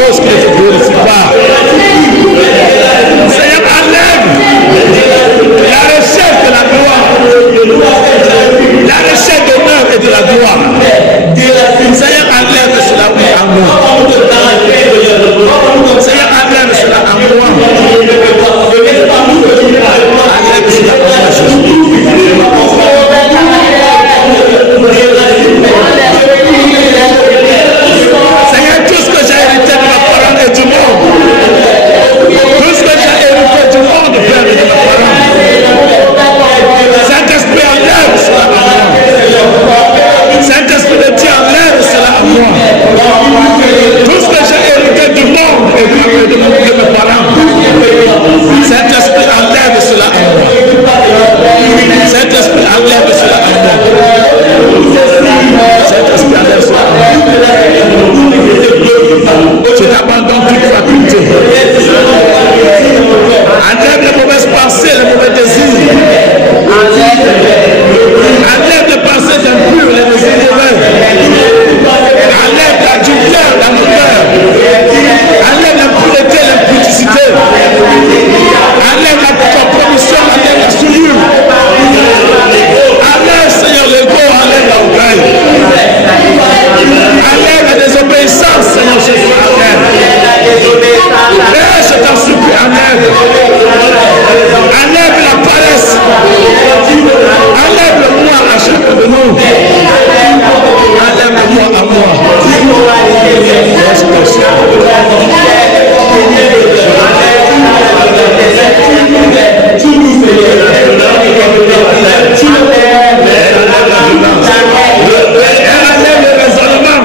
choses qui ne te glorifient pas. Seigneur, enlève la recherche de la gloire, la recherche d'honneur et de la gloire. Seigneur, enlève cela à moi. Seigneur, enlève cela à moi. Enlève cela à moi, Jésus. Seigneur, tout ce que j'ai hérité de mes parents et du monde, tout ce que j'ai hérité du monde, Père, et de mes parents, Saint-Esprit, enlève cela à moi. Saint-Esprit de Dieu, enlève cela à moi. Tout ce que j'ai hérité du monde et de mes parents, Saint-Esprit, enlève cela à moi. Saint-Esprit, enlève cela à moi. Saint-Esprit, enlève cela à moi. Je t'abandonne toute faculté. Enlève les mauvaises pensées, les mauvais désirs. Enlève les pensées impures, les désirs mauvais. Enlève l'adultère dans nos cœurs. Enlève l'impureté, l'impudicité. Enlève la compromission, enlève la souillure. Enlève, Seigneur, l'ego, enlève l'orgueil. Enlève la désobéissance, Seigneur Jésus, enlève. Je t'en supplie, enlève. Enlève la paresse. Enlève le moi à chacun de nous. Enlève le moi à moi. Enlève le raisonnement.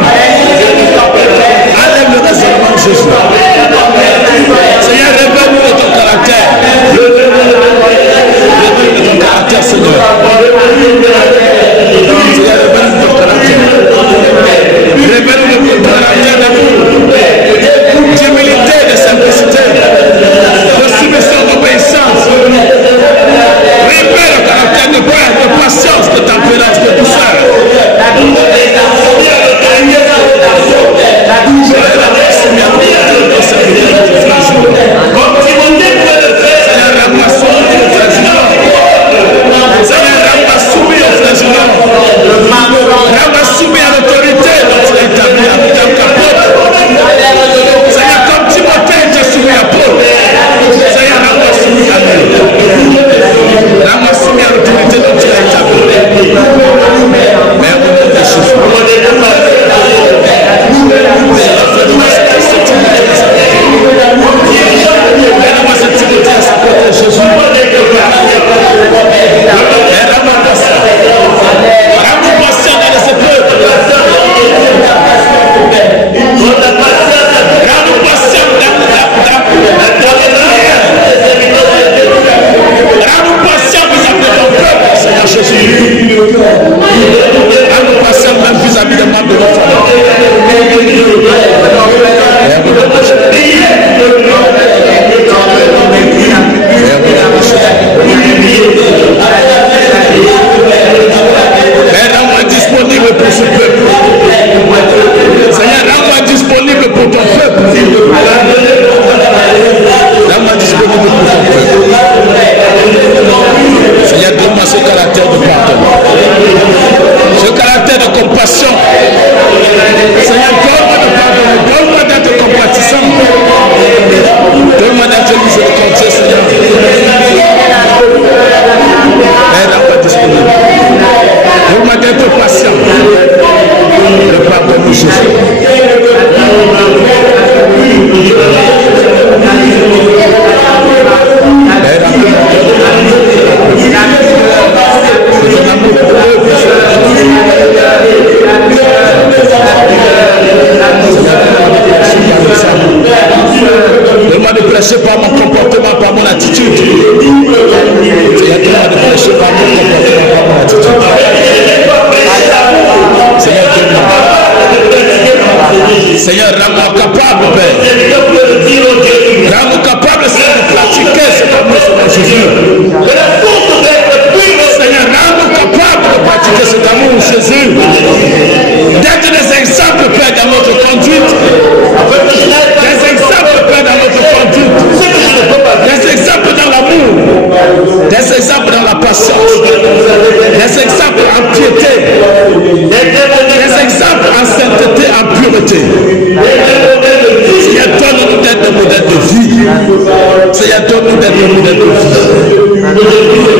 Enlève le raisonnement, Jésus. Seigneur, révèle-nous de ton caractère. Révèle-nous de ton caractère, Seigneur. Seigneur, révèle-nous de ton caractère. Révèle-nous de ton caractère d'amour, d'humilité, de simplicité, de soumission, d'obéissance. Révèle le caractère de paix, de patience, de tempérance, de douceur. Soumis à l'autorité dont il est établi avec un capot. Seigneur, comme Timothée était soumis à Paul. Seigneur, rends-moi soumis à lui. Rends-moi soumis à l'autorité dont il est établi. Mais au nom de Jésus. Donne-moi cette utilité à sa côté, Jésus. Rends-nous patient dans les épreuves. Rends-nous patient dans les prières. Rends-nous patient vis-à-vis de ton peuple, Seigneur Jésus. Rends-nous patient même vis-à-vis des membres de notre famille. Mais rends-moi disponible pour ce peuple. Seigneur, rends-moi disponible pour ton peuple. Rends-moi disponible pour ton peuple. Seigneur, donne-moi ce caractère de pardon, ce caractère de compassion. Seigneur, donne-moi de pardonner, donne-moi d'être compatissant, donne-moi d'être miséricordieux, Seigneur. Mais rends-moi disponible. Donne-moi d'être patient. Le pardon de Jésus. Donne-moi de prêcher par mon comportement, par mon attitude. Seigneur, donne-moi de prêcher par mon comportement, par mon attitude. Seigneur, donne-moi. Seigneur, rends-moi capable, Père. Rends-moi capable, Seigneur, de pratiquer ce amour, Seigneur Jésus. Seigneur, rends-moi capable de pratiquer cet amour, Jésus. D'être des exemples, Père, dans notre conduite. Des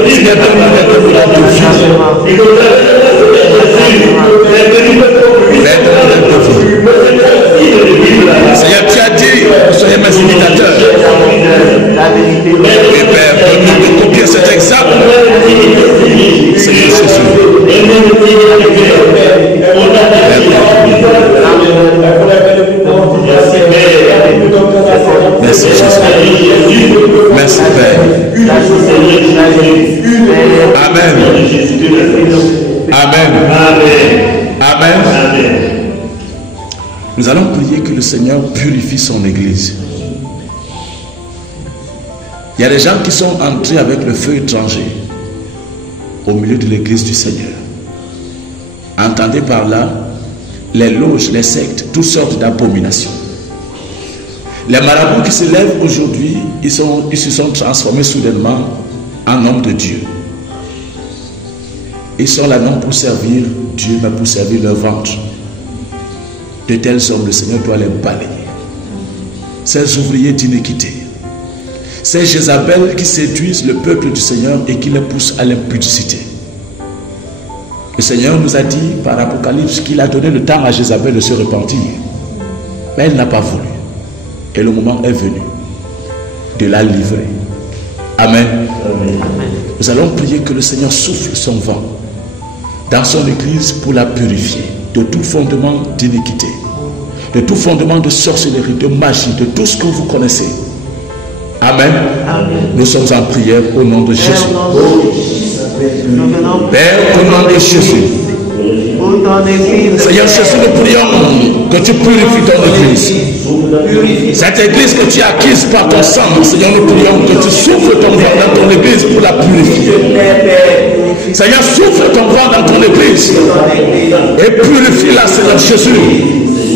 Seigneur, donne-nous de Seigneur, tu as dit, soyez mes imitateurs. Et Père, donne-nous de copier cet exemple. Seigneur Jésus. Merci Jésus. Merci Père. Amen. Amen. Amen. Nous allons prier que le Seigneur purifie son Église. Il y a des gens qui sont entrés avec le feu étranger au milieu de l'Église du Seigneur. Entendez par là les loges, les sectes, toutes sortes d'abominations. Les marabouts qui se lèvent aujourd'hui, ils se sont transformés soudainement en hommes de Dieu. Ils sont là non pour servir Dieu, mais pour servir leur ventre. De tels hommes, le Seigneur doit les balayer. Ces ouvriers d'iniquité, ces Jézabel qui séduisent le peuple du Seigneur et qui les poussent à l'impudicité. Le Seigneur nous a dit par Apocalypse qu'il a donné le temps à Jézabel de se repentir. Mais elle n'a pas voulu. Et le moment est venu de la livrer. Amen. Amen. Nous allons prier que le Seigneur souffle son vent dans son Église pour la purifier de tout fondement d'iniquité, de tout fondement de sorcellerie, de magie, de tout ce que vous connaissez. Amen. Amen. Nous sommes en prière au nom de Jésus. Père, au nom de Jésus. Seigneur Jésus, nous prions que tu purifies ton Église. Cette Église que tu as acquise par ton sang, Seigneur, nous prions que tu souffles ton vent dans ton Église pour la purifier. Seigneur, souffle ton vent dans ton Église et purifie-la, Seigneur Jésus,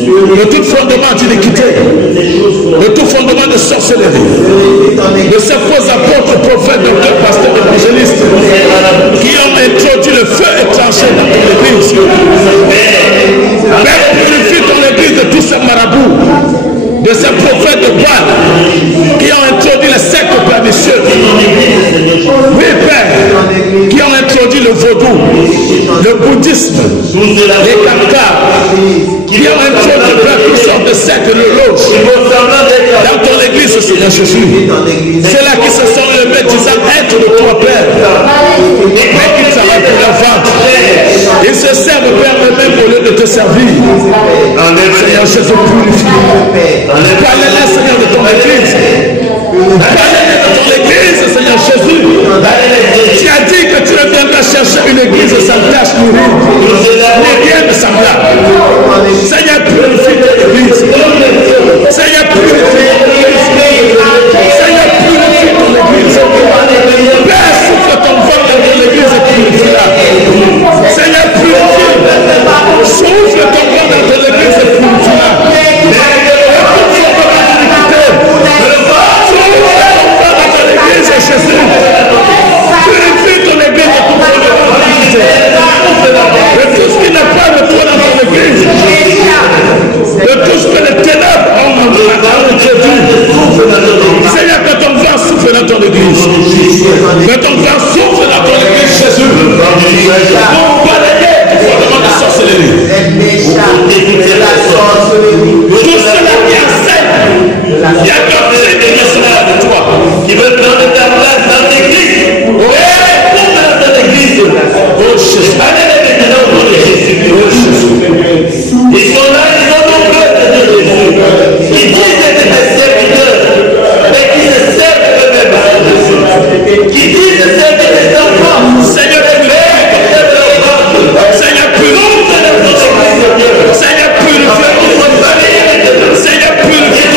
de tout fondement d'iniquité, de tout fondement de sorcellerie, de ces faux apôtres, prophètes, docteurs, pasteurs, évangélistes qui ont introduit le feu étranger dans ton Église. Père, purifie ton Église de tous ces marabouts, de ces prophètes de Baal qui ont introduit les sectes pernicieux. Oui, Père, qui ont introduit le vaudou, le bouddhisme, les kankars, qui ont introduit toutes sortes de sectes, le loge dans ton Église, Seigneur Jésus. C'est là qui se sont levés disant être de toi, Père, mais qu'ils travaillent pour leur ventre. Ils se servent, Père, eux-mêmes au lieu de te servir. Seigneur Jésus, purifie. Parlez-les, Seigneur, de ton Église. Parlez-les de ton Église, Seigneur Jésus. Tu as dit que tu ne viendras chercher une Église sans tache ni ride, ni rien de semblable. Seigneur, purifie ton Église. Seigneur, purifie ton Église. Seigneur, purifie ton Église. Père, souffle ton vent dans ton Église et purifie-la. Seigneur, purifie. Souffle ton vent dans ton Église et purifie-la. Jésus, purifie ton Église de tout fondement d'iniquité, de tout ce qui n'est pas de toi dans ton Église, de tout ce que les ténèbres ont introduit. Seigneur, que ton vent souffle dans ton Église, que ton vent souffle dans ton Église, Jésus, pour balayer tout fondement de sorcellerie, tout cela qui enseigne, qui a doctrine qui ne sera de toi, qui veut prendre ta place dans l'église. Oh, dans ton église. Oh, Jésus. Allez maintenant au nom de Jésus. Oh, Jésus. Ils sont là, ils sont nombreux, Jésus. Ils disent être des serviteurs, mais qui se servent eux-mêmes. Qui disent servir des enfants. Seigneur, purifie. Seigneur, purifie. Seigneur, purifie. Seigneur, purifie.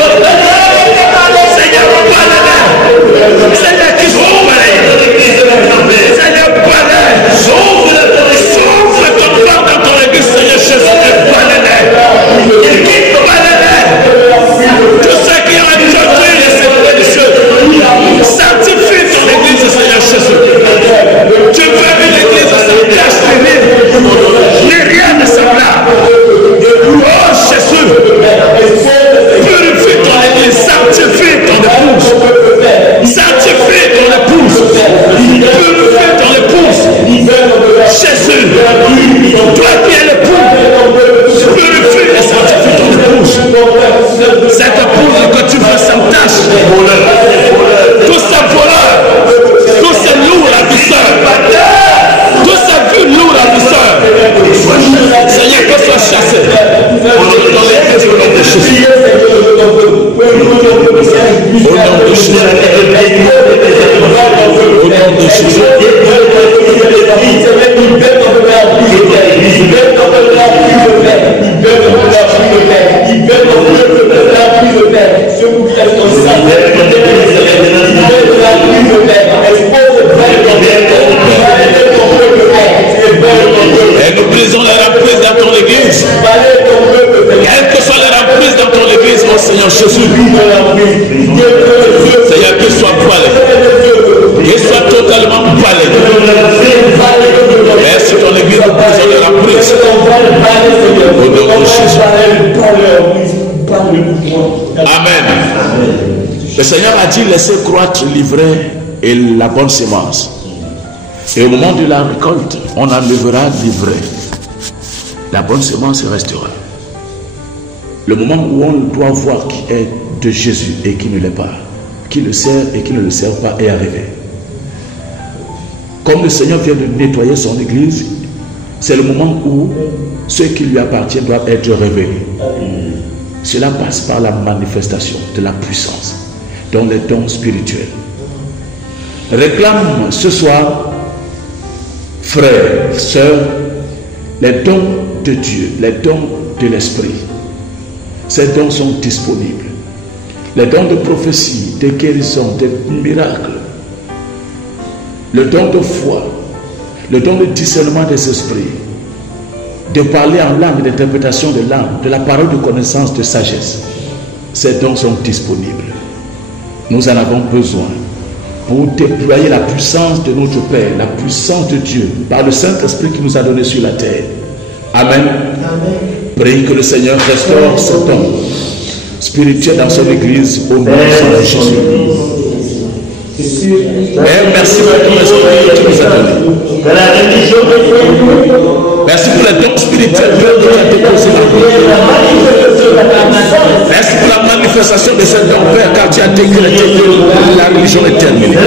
Et nous brisons la reprise dans ton église. Quelle que soit la reprise dans ton église, mon Seigneur Jésus. Seigneur, qu'il soit balai. Qu'il soit totalement balai. Merci ton église, nous brisons la reprise. Au nom de Jésus. Amen. Le Seigneur a dit, laissez croître l'ivraie et la bonne sémence. Et au moment de la récolte, on enlèvera l'ivraie. La bonne semence restera. Le moment où on doit voir qui est de Jésus et qui ne l'est pas, qui le sert et qui ne le sert pas est arrivé. Comme le Seigneur vient de nettoyer son église, c'est le moment où ceux qui lui appartiennent doivent être révélés. Cela passe par la manifestation de la puissance dans les dons spirituels. Réclame ce soir, frères, sœurs, les dons de Dieu, les dons de l'Esprit. Ces dons sont disponibles. Les dons de prophétie, de guérison, de miracles, le don de foi, le don de discernement des esprits, de parler en langue, d'interprétation de langue, de la parole de connaissance, de sagesse. Ces dons sont disponibles. Nous en avons besoin pour déployer la puissance de notre Père, la puissance de Dieu, par le Saint-Esprit qui nous a donné sur la terre. Amen. Amen. Prie que le Seigneur restaure ce don spirituel dans son Église au nom de Jésus. Et merci pour ton esprit que tu nous as donné. Merci pour les dons spirituels que tu as déposés dans nous. Merci pour la manifestation de cet don, Père, car tu as décrété que la religion est terminée.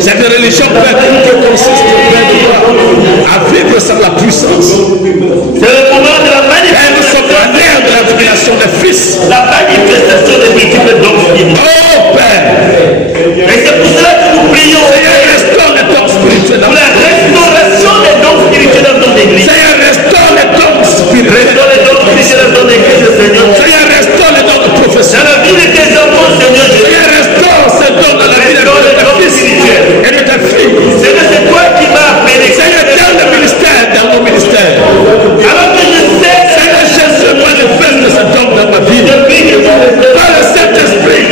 Cette religion, Père, qui consiste, Père, de toi, à vivre sans la puissance. C'est le moment de la manifestation. Et nous sommes en l'air de la révélation des fils. La manifestation des multiples dons spirituels. Oh, Père. Et c'est pour cela que nous prions. Seigneur, restaure les dons spirituels. Pour la restauration des dons spirituels dans ton église. Seigneur, restaure les dons spirituels. Restaure les dons spirituels dans ton église, Seigneur. Seigneur, restaure les dons de prophétie. Dans la vie de tes enfants, Seigneur. Seigneur, restaure ces dons dans la vie de tes fils et de tes filles. Seigneur, c'est toi qui m'as appelé. Seigneur, dans le ministère, dans nos ministères. Alors que je sais, Seigneur Jésus, manifeste ce don dans ma vie. Par le Saint-Esprit.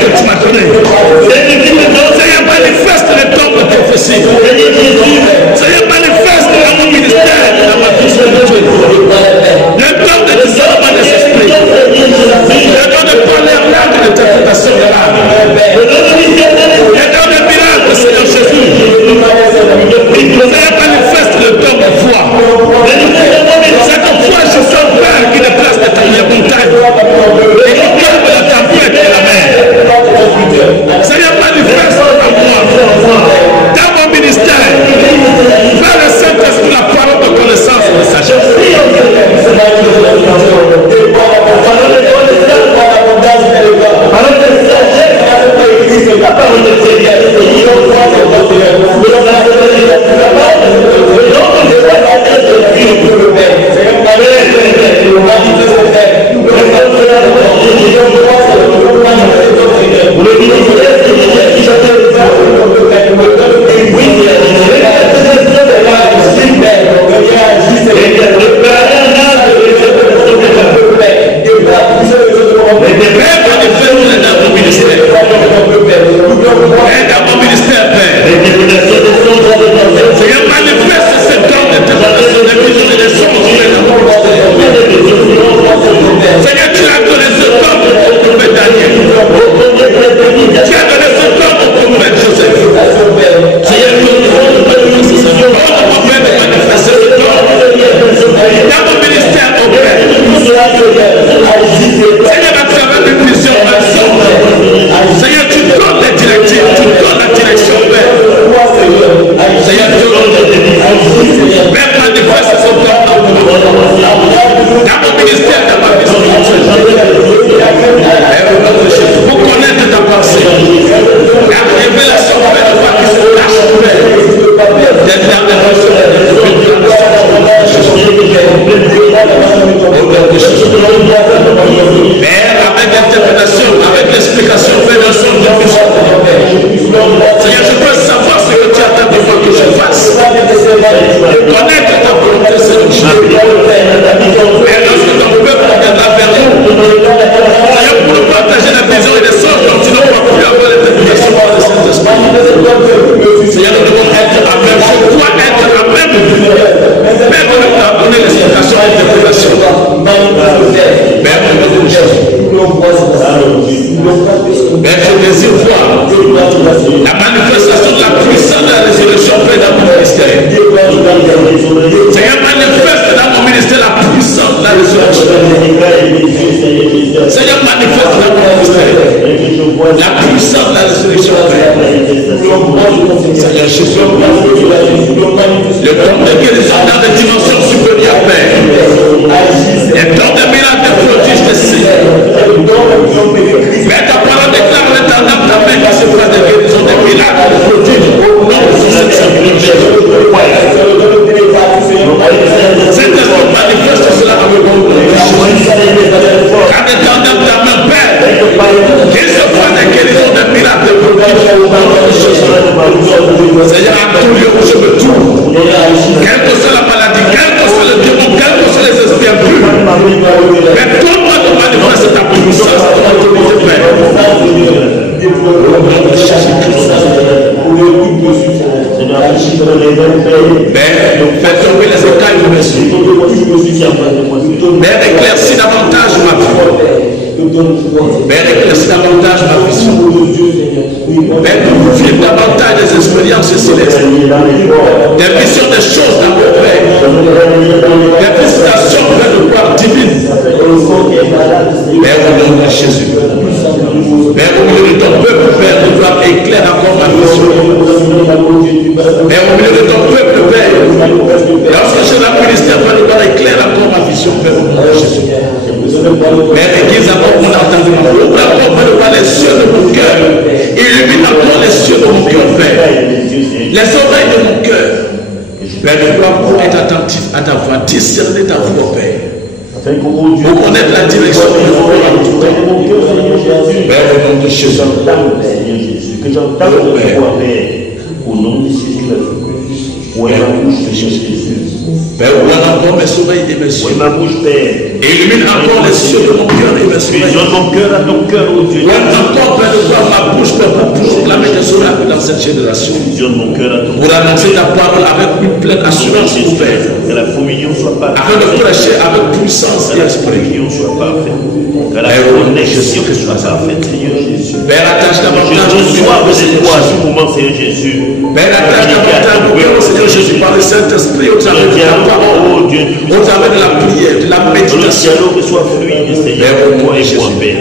Mais je désire voir la manifestation de la puissance de la résurrection faite dans mon ministère. Seigneur, manifeste dans mon ministère la puissance de la résurrection. Seigneur, manifeste dans mon ministère la puissance de la résurrection faite. Seigneur Jésus, le temps de guérison dans des dimensions supérieures, Père. Le temps de miracles, de prodiges, de signes. Mais ta parole déclare l'éternel ta main qui se fera des guérisons, des miracles, des prodiges. Au nom de Jésus. Saint-Esprit manifeste cela dans le monde de Jésus. Quand l'éternel ta main, Père, qui se fera des guérisons, des miracles, des prodiges. Au nom de Jésus. Seigneur, à tout lieu où je me trouve, quelle que soit la maladie, quel que soit le démon, quels que soient les esprits impurs, mais donne-moi de manifester ta puissance, ton autorité, Père. Père, fais tomber les écailles de mes yeux. Père, éclaircis davantage ma vie. Père, éclaircis davantage ma vision. Père, vive davantage des expériences célestes. Des visions des choses dans mon Père. Des visitations de gloire divine. Père, au nom de Jésus. Père, au milieu de ton peuple, Père, de gloire éclaire encore ma vision. Père, au milieu de ton peuple, Père, lorsque je la ministère, Père, de gloire éclaire encore ma vision, Père, au nom de Jésus. Père, aiguise encore mon entendement. Ouvre encore, Père, de gloire les yeux de mon cœur. Illumine encore les yeux de mon cœur, Père. Les oreilles de mon cœur. Père, de gloire pour être attentif à ta voix, discerner ta voix, Père. Pour connaître la direction de mon cœur en tout temps. Père, au nom de Jésus. Que j'entende ta voix, Père. Au nom de Jésus, où est ma bouche, Jésus. Père, ouvre encore mes oreilles et mes yeux. Où est ma bouche, Père. Illumine encore les yeux de mon cœur et mes oreilles. Fusionne mon cœur à ton cœur, ô Dieu. Ouvre encore, Père, de voir ma bouche, Père, pour proclamer tes oracles dans cette génération. Fusionne mon cœur à ton Pour cœur. annoncer ta parole avec une pleine assurance, mon Père. Que la communion soit parfaite. Afin de prêcher avec puissance Que et la esprit. communion soit parfaite. Que la connexion soit parfaite, Seigneur Jésus. Père, attache Je davantage reçois de toi à ce moment, Seigneur Jésus. Père, attache davantage mon cœur, Seigneur Jésus, par le Saint-Esprit, au travers de ta parole, au travers de la prière, de la Que le méditation. dialogue soit fluide, Seigneur, pour moi et moi, Père.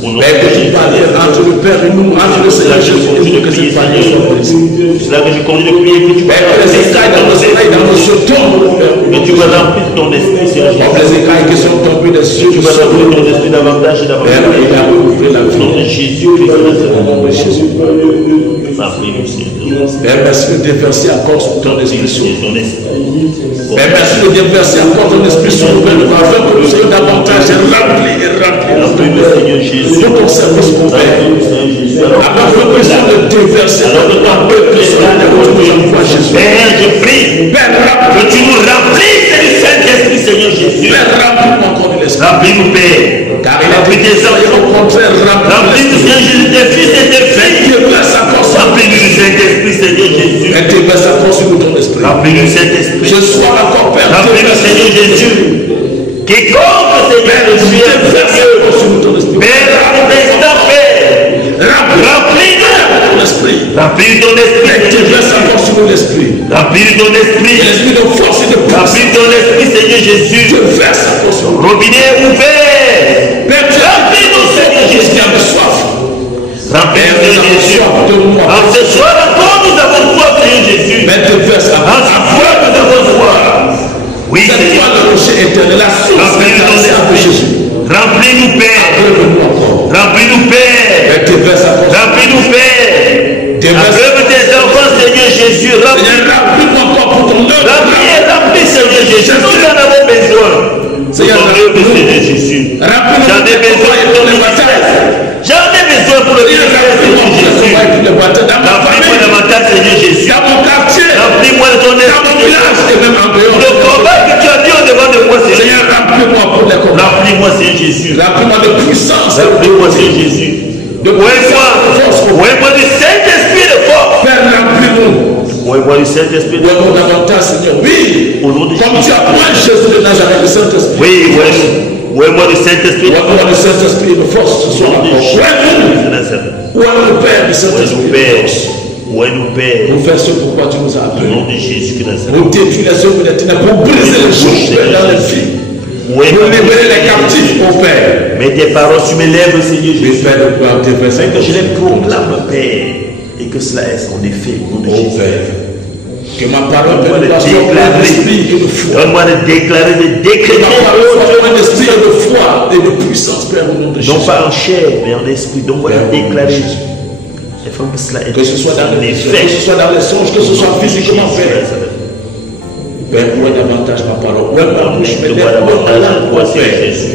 Père, que tu parles entre le Père et nous, entre le Seigneur Jésus et nous, que cette parole soit brisée. C'est là que je continue de prier, que tu Père, que les écailles dans nos oreilles, dans nos yeux tombent, Père. que tu me remplis de ton esprit, Seigneur Comme Jésus. les écailles qui sont tombées des cieux, Tu me remplis de ton esprit davantage et Père, davantage. il a ouvert la Au nom de vie. Jésus-Christ de Au nom de Nazareth. Jésus. Prie-nous, Seigneur. Père, merci de déverser encore sur ton esprit sur nous. Ton esprit. Père, merci de déverser encore ton esprit sur nous, Père, afin que nous soyons davantage remplis et remplis. Remplis-nous, Seigneur Jésus. Pour ton service, mon Père. Remplis-nous, Seigneur Jésus. Après que nous puissions le déverser dans le temps que cela ne retourne pas, Jésus. Père, je prie Père, que tu nous remplisses du Saint-Esprit, Seigneur Jésus. Père, remplis-nous encore de l'esprit. Remplis-nous, Père. Car il a Remplis dit tes au enfants. contraire, Remplis-nous, Seigneur Jésus, tes fils et tes filles. déverse encore sur nous. Remplis-nous du Saint-Esprit, Seigneur Jésus. Et déverse encore sur nous ton esprit. Remplis-nous du Saint-Esprit. Ce soir encore, Père, Remplis-nous, déverse Seigneur Jésus. Quiconque, Seigneur Jésus, est déverse sérieux. encore sur nous ton esprit. Père, remplis ta Père. Remplis-nous Remplis-nous. ton esprit. Remplis ton esprit, Et Seigneur déverse Jésus. encore sur nous l'esprit. Remplis ton esprit. L'esprit de force et de puissance. Remplis ton esprit, Seigneur Jésus. Déverse encore sur nous. Robinet ouvert. Père, tu as Remplis-nous, Seigneur qui Jésus. a soif. Remplis-nous, Père, nous Seigneur avons Jésus. soif de moi. En ce soir encore, nous avons soif, Seigneur Jésus. Mais déverse En encore. ce soir, nous avons soif. Oui, Cette Seigneur. foi, le rocher éternel, la source Remplis-nous ton éternelle de esprit. Jésus. Remplis-nous, Père. Revenu encore. Remplis-nous, Père. Mais déverse encore. Remplis-nous, Père. Déverse. Appelle tes enfants, Seigneur Jésus. Remplis. Seigneur, remplis-moi encore pour ton œuvre. Remplis, Seigneur Jésus. Nous en avons besoin. Seigneur, Pour ton œuvre, Seigneur Jésus. Remplis-moi J'en ai besoin pour le batailles. J'en ai besoin pour le Seigneur, ministère, remplis-moi Seigneur pour Jésus. le batailles. Dans ma Remplis-moi famille, davantage, Seigneur Jésus. dans mon quartier, Remplis-moi de ton dans mon esprit. village et même en dehors. Le combat que tu as mis au devant de moi, Seigneur. Seigneur, remplis-moi pour les combats. Remplis-moi, Seigneur Jésus. Remplis-moi de puissance. Remplis-moi, Seigneur Jésus. De puissance. Oué-moi du Saint-Esprit de force. Père, remplis-nous. Oué-moi du Saint-Esprit de force. Oué-moi davantage, Seigneur. Oui. Au nom de Comme tu Jésus. as pris Jésus de Nazareth, le Saint-Esprit. Oui, oué-moi du Saint-Esprit de force. Oué-moi le Saint-Esprit de force ce soir. Au nom de Jésus. Où est le Père du Saint-Esprit? Où est nos pères? Pour faire ce pourquoi tu nous as Au appelés. nom de Jésus de Nazareth. Pour détruire les œuvres des ténèbres, pour briser les choses dans les filles. Où est Pour nos libérer les captifs, mon Père. Mais tes paroles, tu m'élèves, Seigneur Mais Jésus. Père de gloire, tes versets Que je les proclame, Père, et que cela est en effet au nom de Ô Jésus. Père, que ma parole Donne-moi de soit pleine d'esprit et de foi. Donne-moi de déclarer, de Que décréter, ma parole soit pleine d'esprit et de foi et de puissance, Père, au nom de Jésus. non pas en chair, mais en esprit. Donne-moi Père, de au nom de déclarer. Jésus. Afin que cela est Que ce soit dans en les effet. que ce soit dans les songes, que ce soit physiquement, Père. Père, où est davantage ma parole? Où est ma bouche? Mais Connecte-moi davantage à toi, Seigneur Père. Jésus.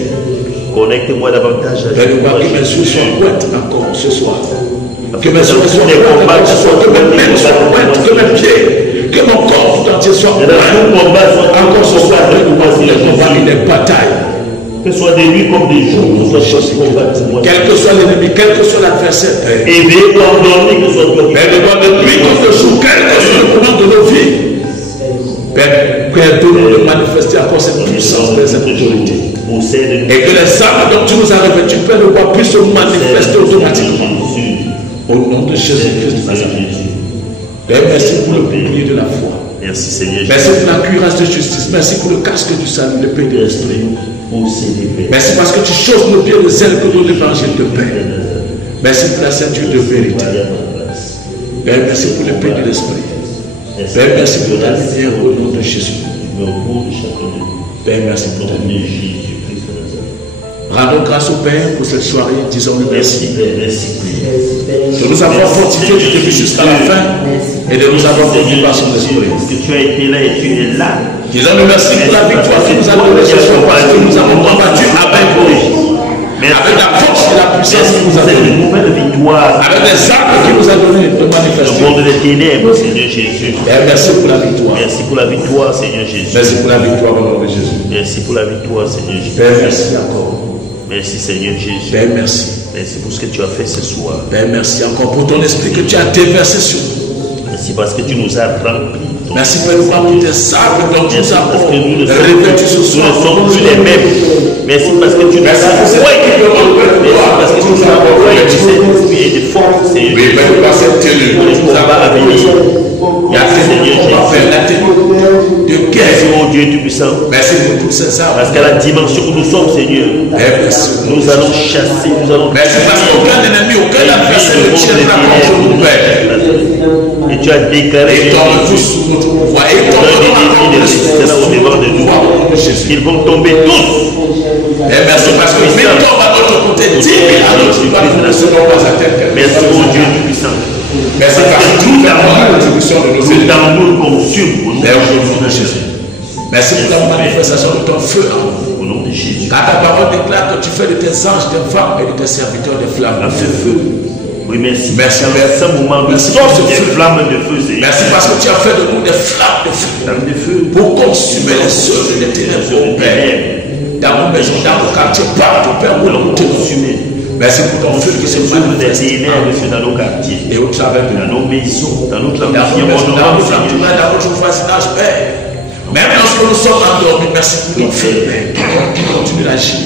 Connecte-moi davantage à Père, toi, que mes yeux Jésus. soient ouverts encore ce soir. Que mes Dans yeux tous soient les ouverts combats, encore ce soir. Que mes mains soient ouvertes. Que mes pieds, que mon corps tout entier soit Et dans tout ouvert. combat, soit Encore ce soir, avec moi, les Seigneur combats et Jésus. les batailles. Que ce soit des nuits comme des jours, que ce soit des combats pour moi. Quel que soit l'ennemi, quel que soit l'adversaire, Père. Éveillé ou endormi, que ce soit toi qui Père, demande de nuit comme de jour, quel que soit le moment de nos vies. Père, donne-nous de manifester encore cette puissance de cette autorité. possède Et que les armes dont tu nous as revêtus, Père, de voir puissent se manifester automatiquement. Au nom de Jésus-Christ de Nazareth. Père, merci pour le bouclier de la foi. Merci Seigneur Merci pour la cuirasse de justice. Merci pour le casque du salut, le paix de l'esprit. Merci parce que tu chausses nos pieds de zèle que nous l'évangile de paix. Merci pour la ceinture de vérité. Père, merci pour le paix de l'esprit. Père, merci pour ta lumière au nom de Jésus. Père, merci pour ta lumière. Rendons grâce au Père pour cette soirée. Disons-lui merci. De nous avoir fortifiés du début jusqu'à la fin et de nous avoir conduits par son esprit. Que tu as été là et tu es là. Disons-lui merci pour la victoire que nous a donnée ce soir parce que nous avons combattu avec vous. Avec la force et la puissance qu'il nous a C'est donnée. une nouvelle victoire. Avec les armes qu'il nous a données de Le manifester. monde des ténèbres, Seigneur Jésus. Père, merci pour la victoire. Merci pour la victoire, Seigneur Jésus. Merci pour la victoire au nom de Jésus. Merci pour la victoire, Seigneur Jésus. Père, merci encore. Merci, Seigneur Jésus. Père, merci. Merci pour ce que tu as fait ce soir. Père, merci encore pour ton esprit que tu as déversé sur nous. Merci parce que tu nous as remplis. Merci Père pour tes armes dont tu nous Merci as parce que nous ne revêtus ce soir. sommes plus les mêmes. Merci parce que tu nous as envoyé. Merci parce que tu nous as envoyé de cet esprit et de force, Seigneur Oui, Jésus. Père, par cette tenue, Pour les nous avons combats à venir. Merci Seigneur pour Jésus. la tenue de Merci, guerre. mon Dieu Tout-Puissant. Merci pour toutes ces armes. Parce qu'à la dimension où nous sommes, Seigneur, Père, merci. nous allons chasser, nous allons Merci parce qu'aucun ennemi, aucun adversaire ne tiendra contre nous, Père. Et tu as déclaré Et tombe tous sous notre pouvoir. Et tombe au-devant de nous. Ils vont tomber tous. Et merci parce que nous tombons à notre côté, 10 000 à notre côté, nous ne serons pas à terre. Merci, mon Dieu Tout-Puissant. Merci parce que nous avons la contribution de nos Nous ennemis. t'amourons comme Dieu au nom Père, au de nom de Jésus. Jésus. Merci pour la manifestation de ton feu en nous. Au nom de Jésus. Car ta parole déclare que tu fais de tes anges des femmes et de tes serviteurs des flammes de feu. Oui, merci. Merci, Dans Père. ce moment, nous Merci sommes pour ce des feu. flammes de feu, Seigneur. Merci parce que tu as fait de nous des flammes de feu Flammes de feu. pour consumer les œuvres des ténèbres, ô Père. Dans nos maisons, dans nos quartiers, partout, Père, où nous te consumons. Merci pour ton feu qui se Les œuvres des manifeste ténèbres sont dans nos quartiers, et au travers de dans nous. nos maisons, dans notre Dans nos maisons, environnement, dans notre Seigneur. entourage, dans notre voisinage, Père. Même lorsque nous sommes endormis, merci pour ton feu, Père, qui continue d'agir.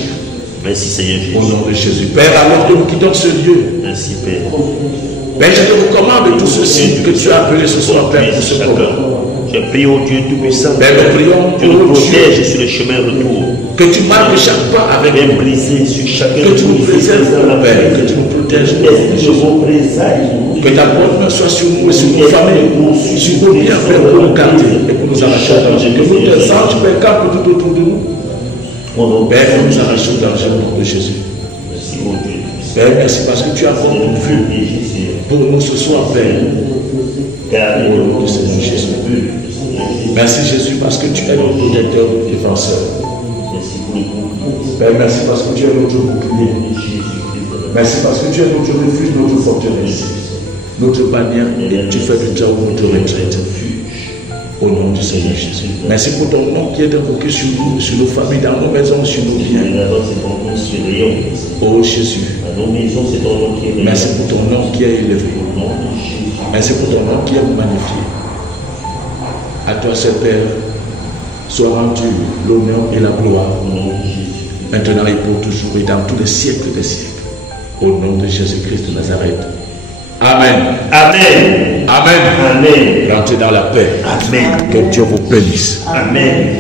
Merci, Seigneur Au Jésus. nom de Jésus. Père, alors que nous quittons ce lieu, Merci, Père. Père, je te recommande tout ceci que tu as appelé ce soir, Père, pour ce Chacun. programme. Je prie au Dieu Tout-Puissant. Père, nous prions Tu nous pour Dieu, protèges sur le chemin retour. que tu marques chaque pas avec Viens nous, briser sur chacun que tu nous préserves, dans la Père, paix. que tu nous protèges, Esprit de représailles. que ta bonne main soit sur nous et sur nos familles, sur nos biens, Père, pour nous garder et pour nous arracher au danger. Que nous, tes anges, Père, campent tout autour de nous. Mon nom, Père, que nous arracher au danger au nom de Jésus. merci, mon Dieu. Père, merci parce que tu as fait ton feu pour nous ce soir, Père. Car Au nom du Seigneur Jésus. Merci Jésus parce que tu es notre protecteur et défenseur. merci pour le concours. Père, merci parce que tu es notre bouclier. Merci parce que tu es notre refuge, notre forteresse, notre bannière et tu fais de toi notre retraite. Au nom du Seigneur Jésus. Merci pour ton nom qui est invoqué sur nous, sur nos familles, dans nos maisons, sur nos biens. Alors, c'est ton nom qui est rayon. Oh Jésus, Dans nos maisons, c'est ton nom qui est rayon. merci pour ton nom qui est élevé. Au nom de Jésus. Merci pour ton nom qui est magnifié. À toi, ce Père, soit rendu l'honneur et la gloire, Au nom de Jésus. maintenant et pour toujours et dans tous les siècles des siècles. Au nom de Jésus-Christ de Nazareth. Amen. Amen. Amen. Amen. Rentrez dans la paix. Amen. Que Dieu vous bénisse. Amen.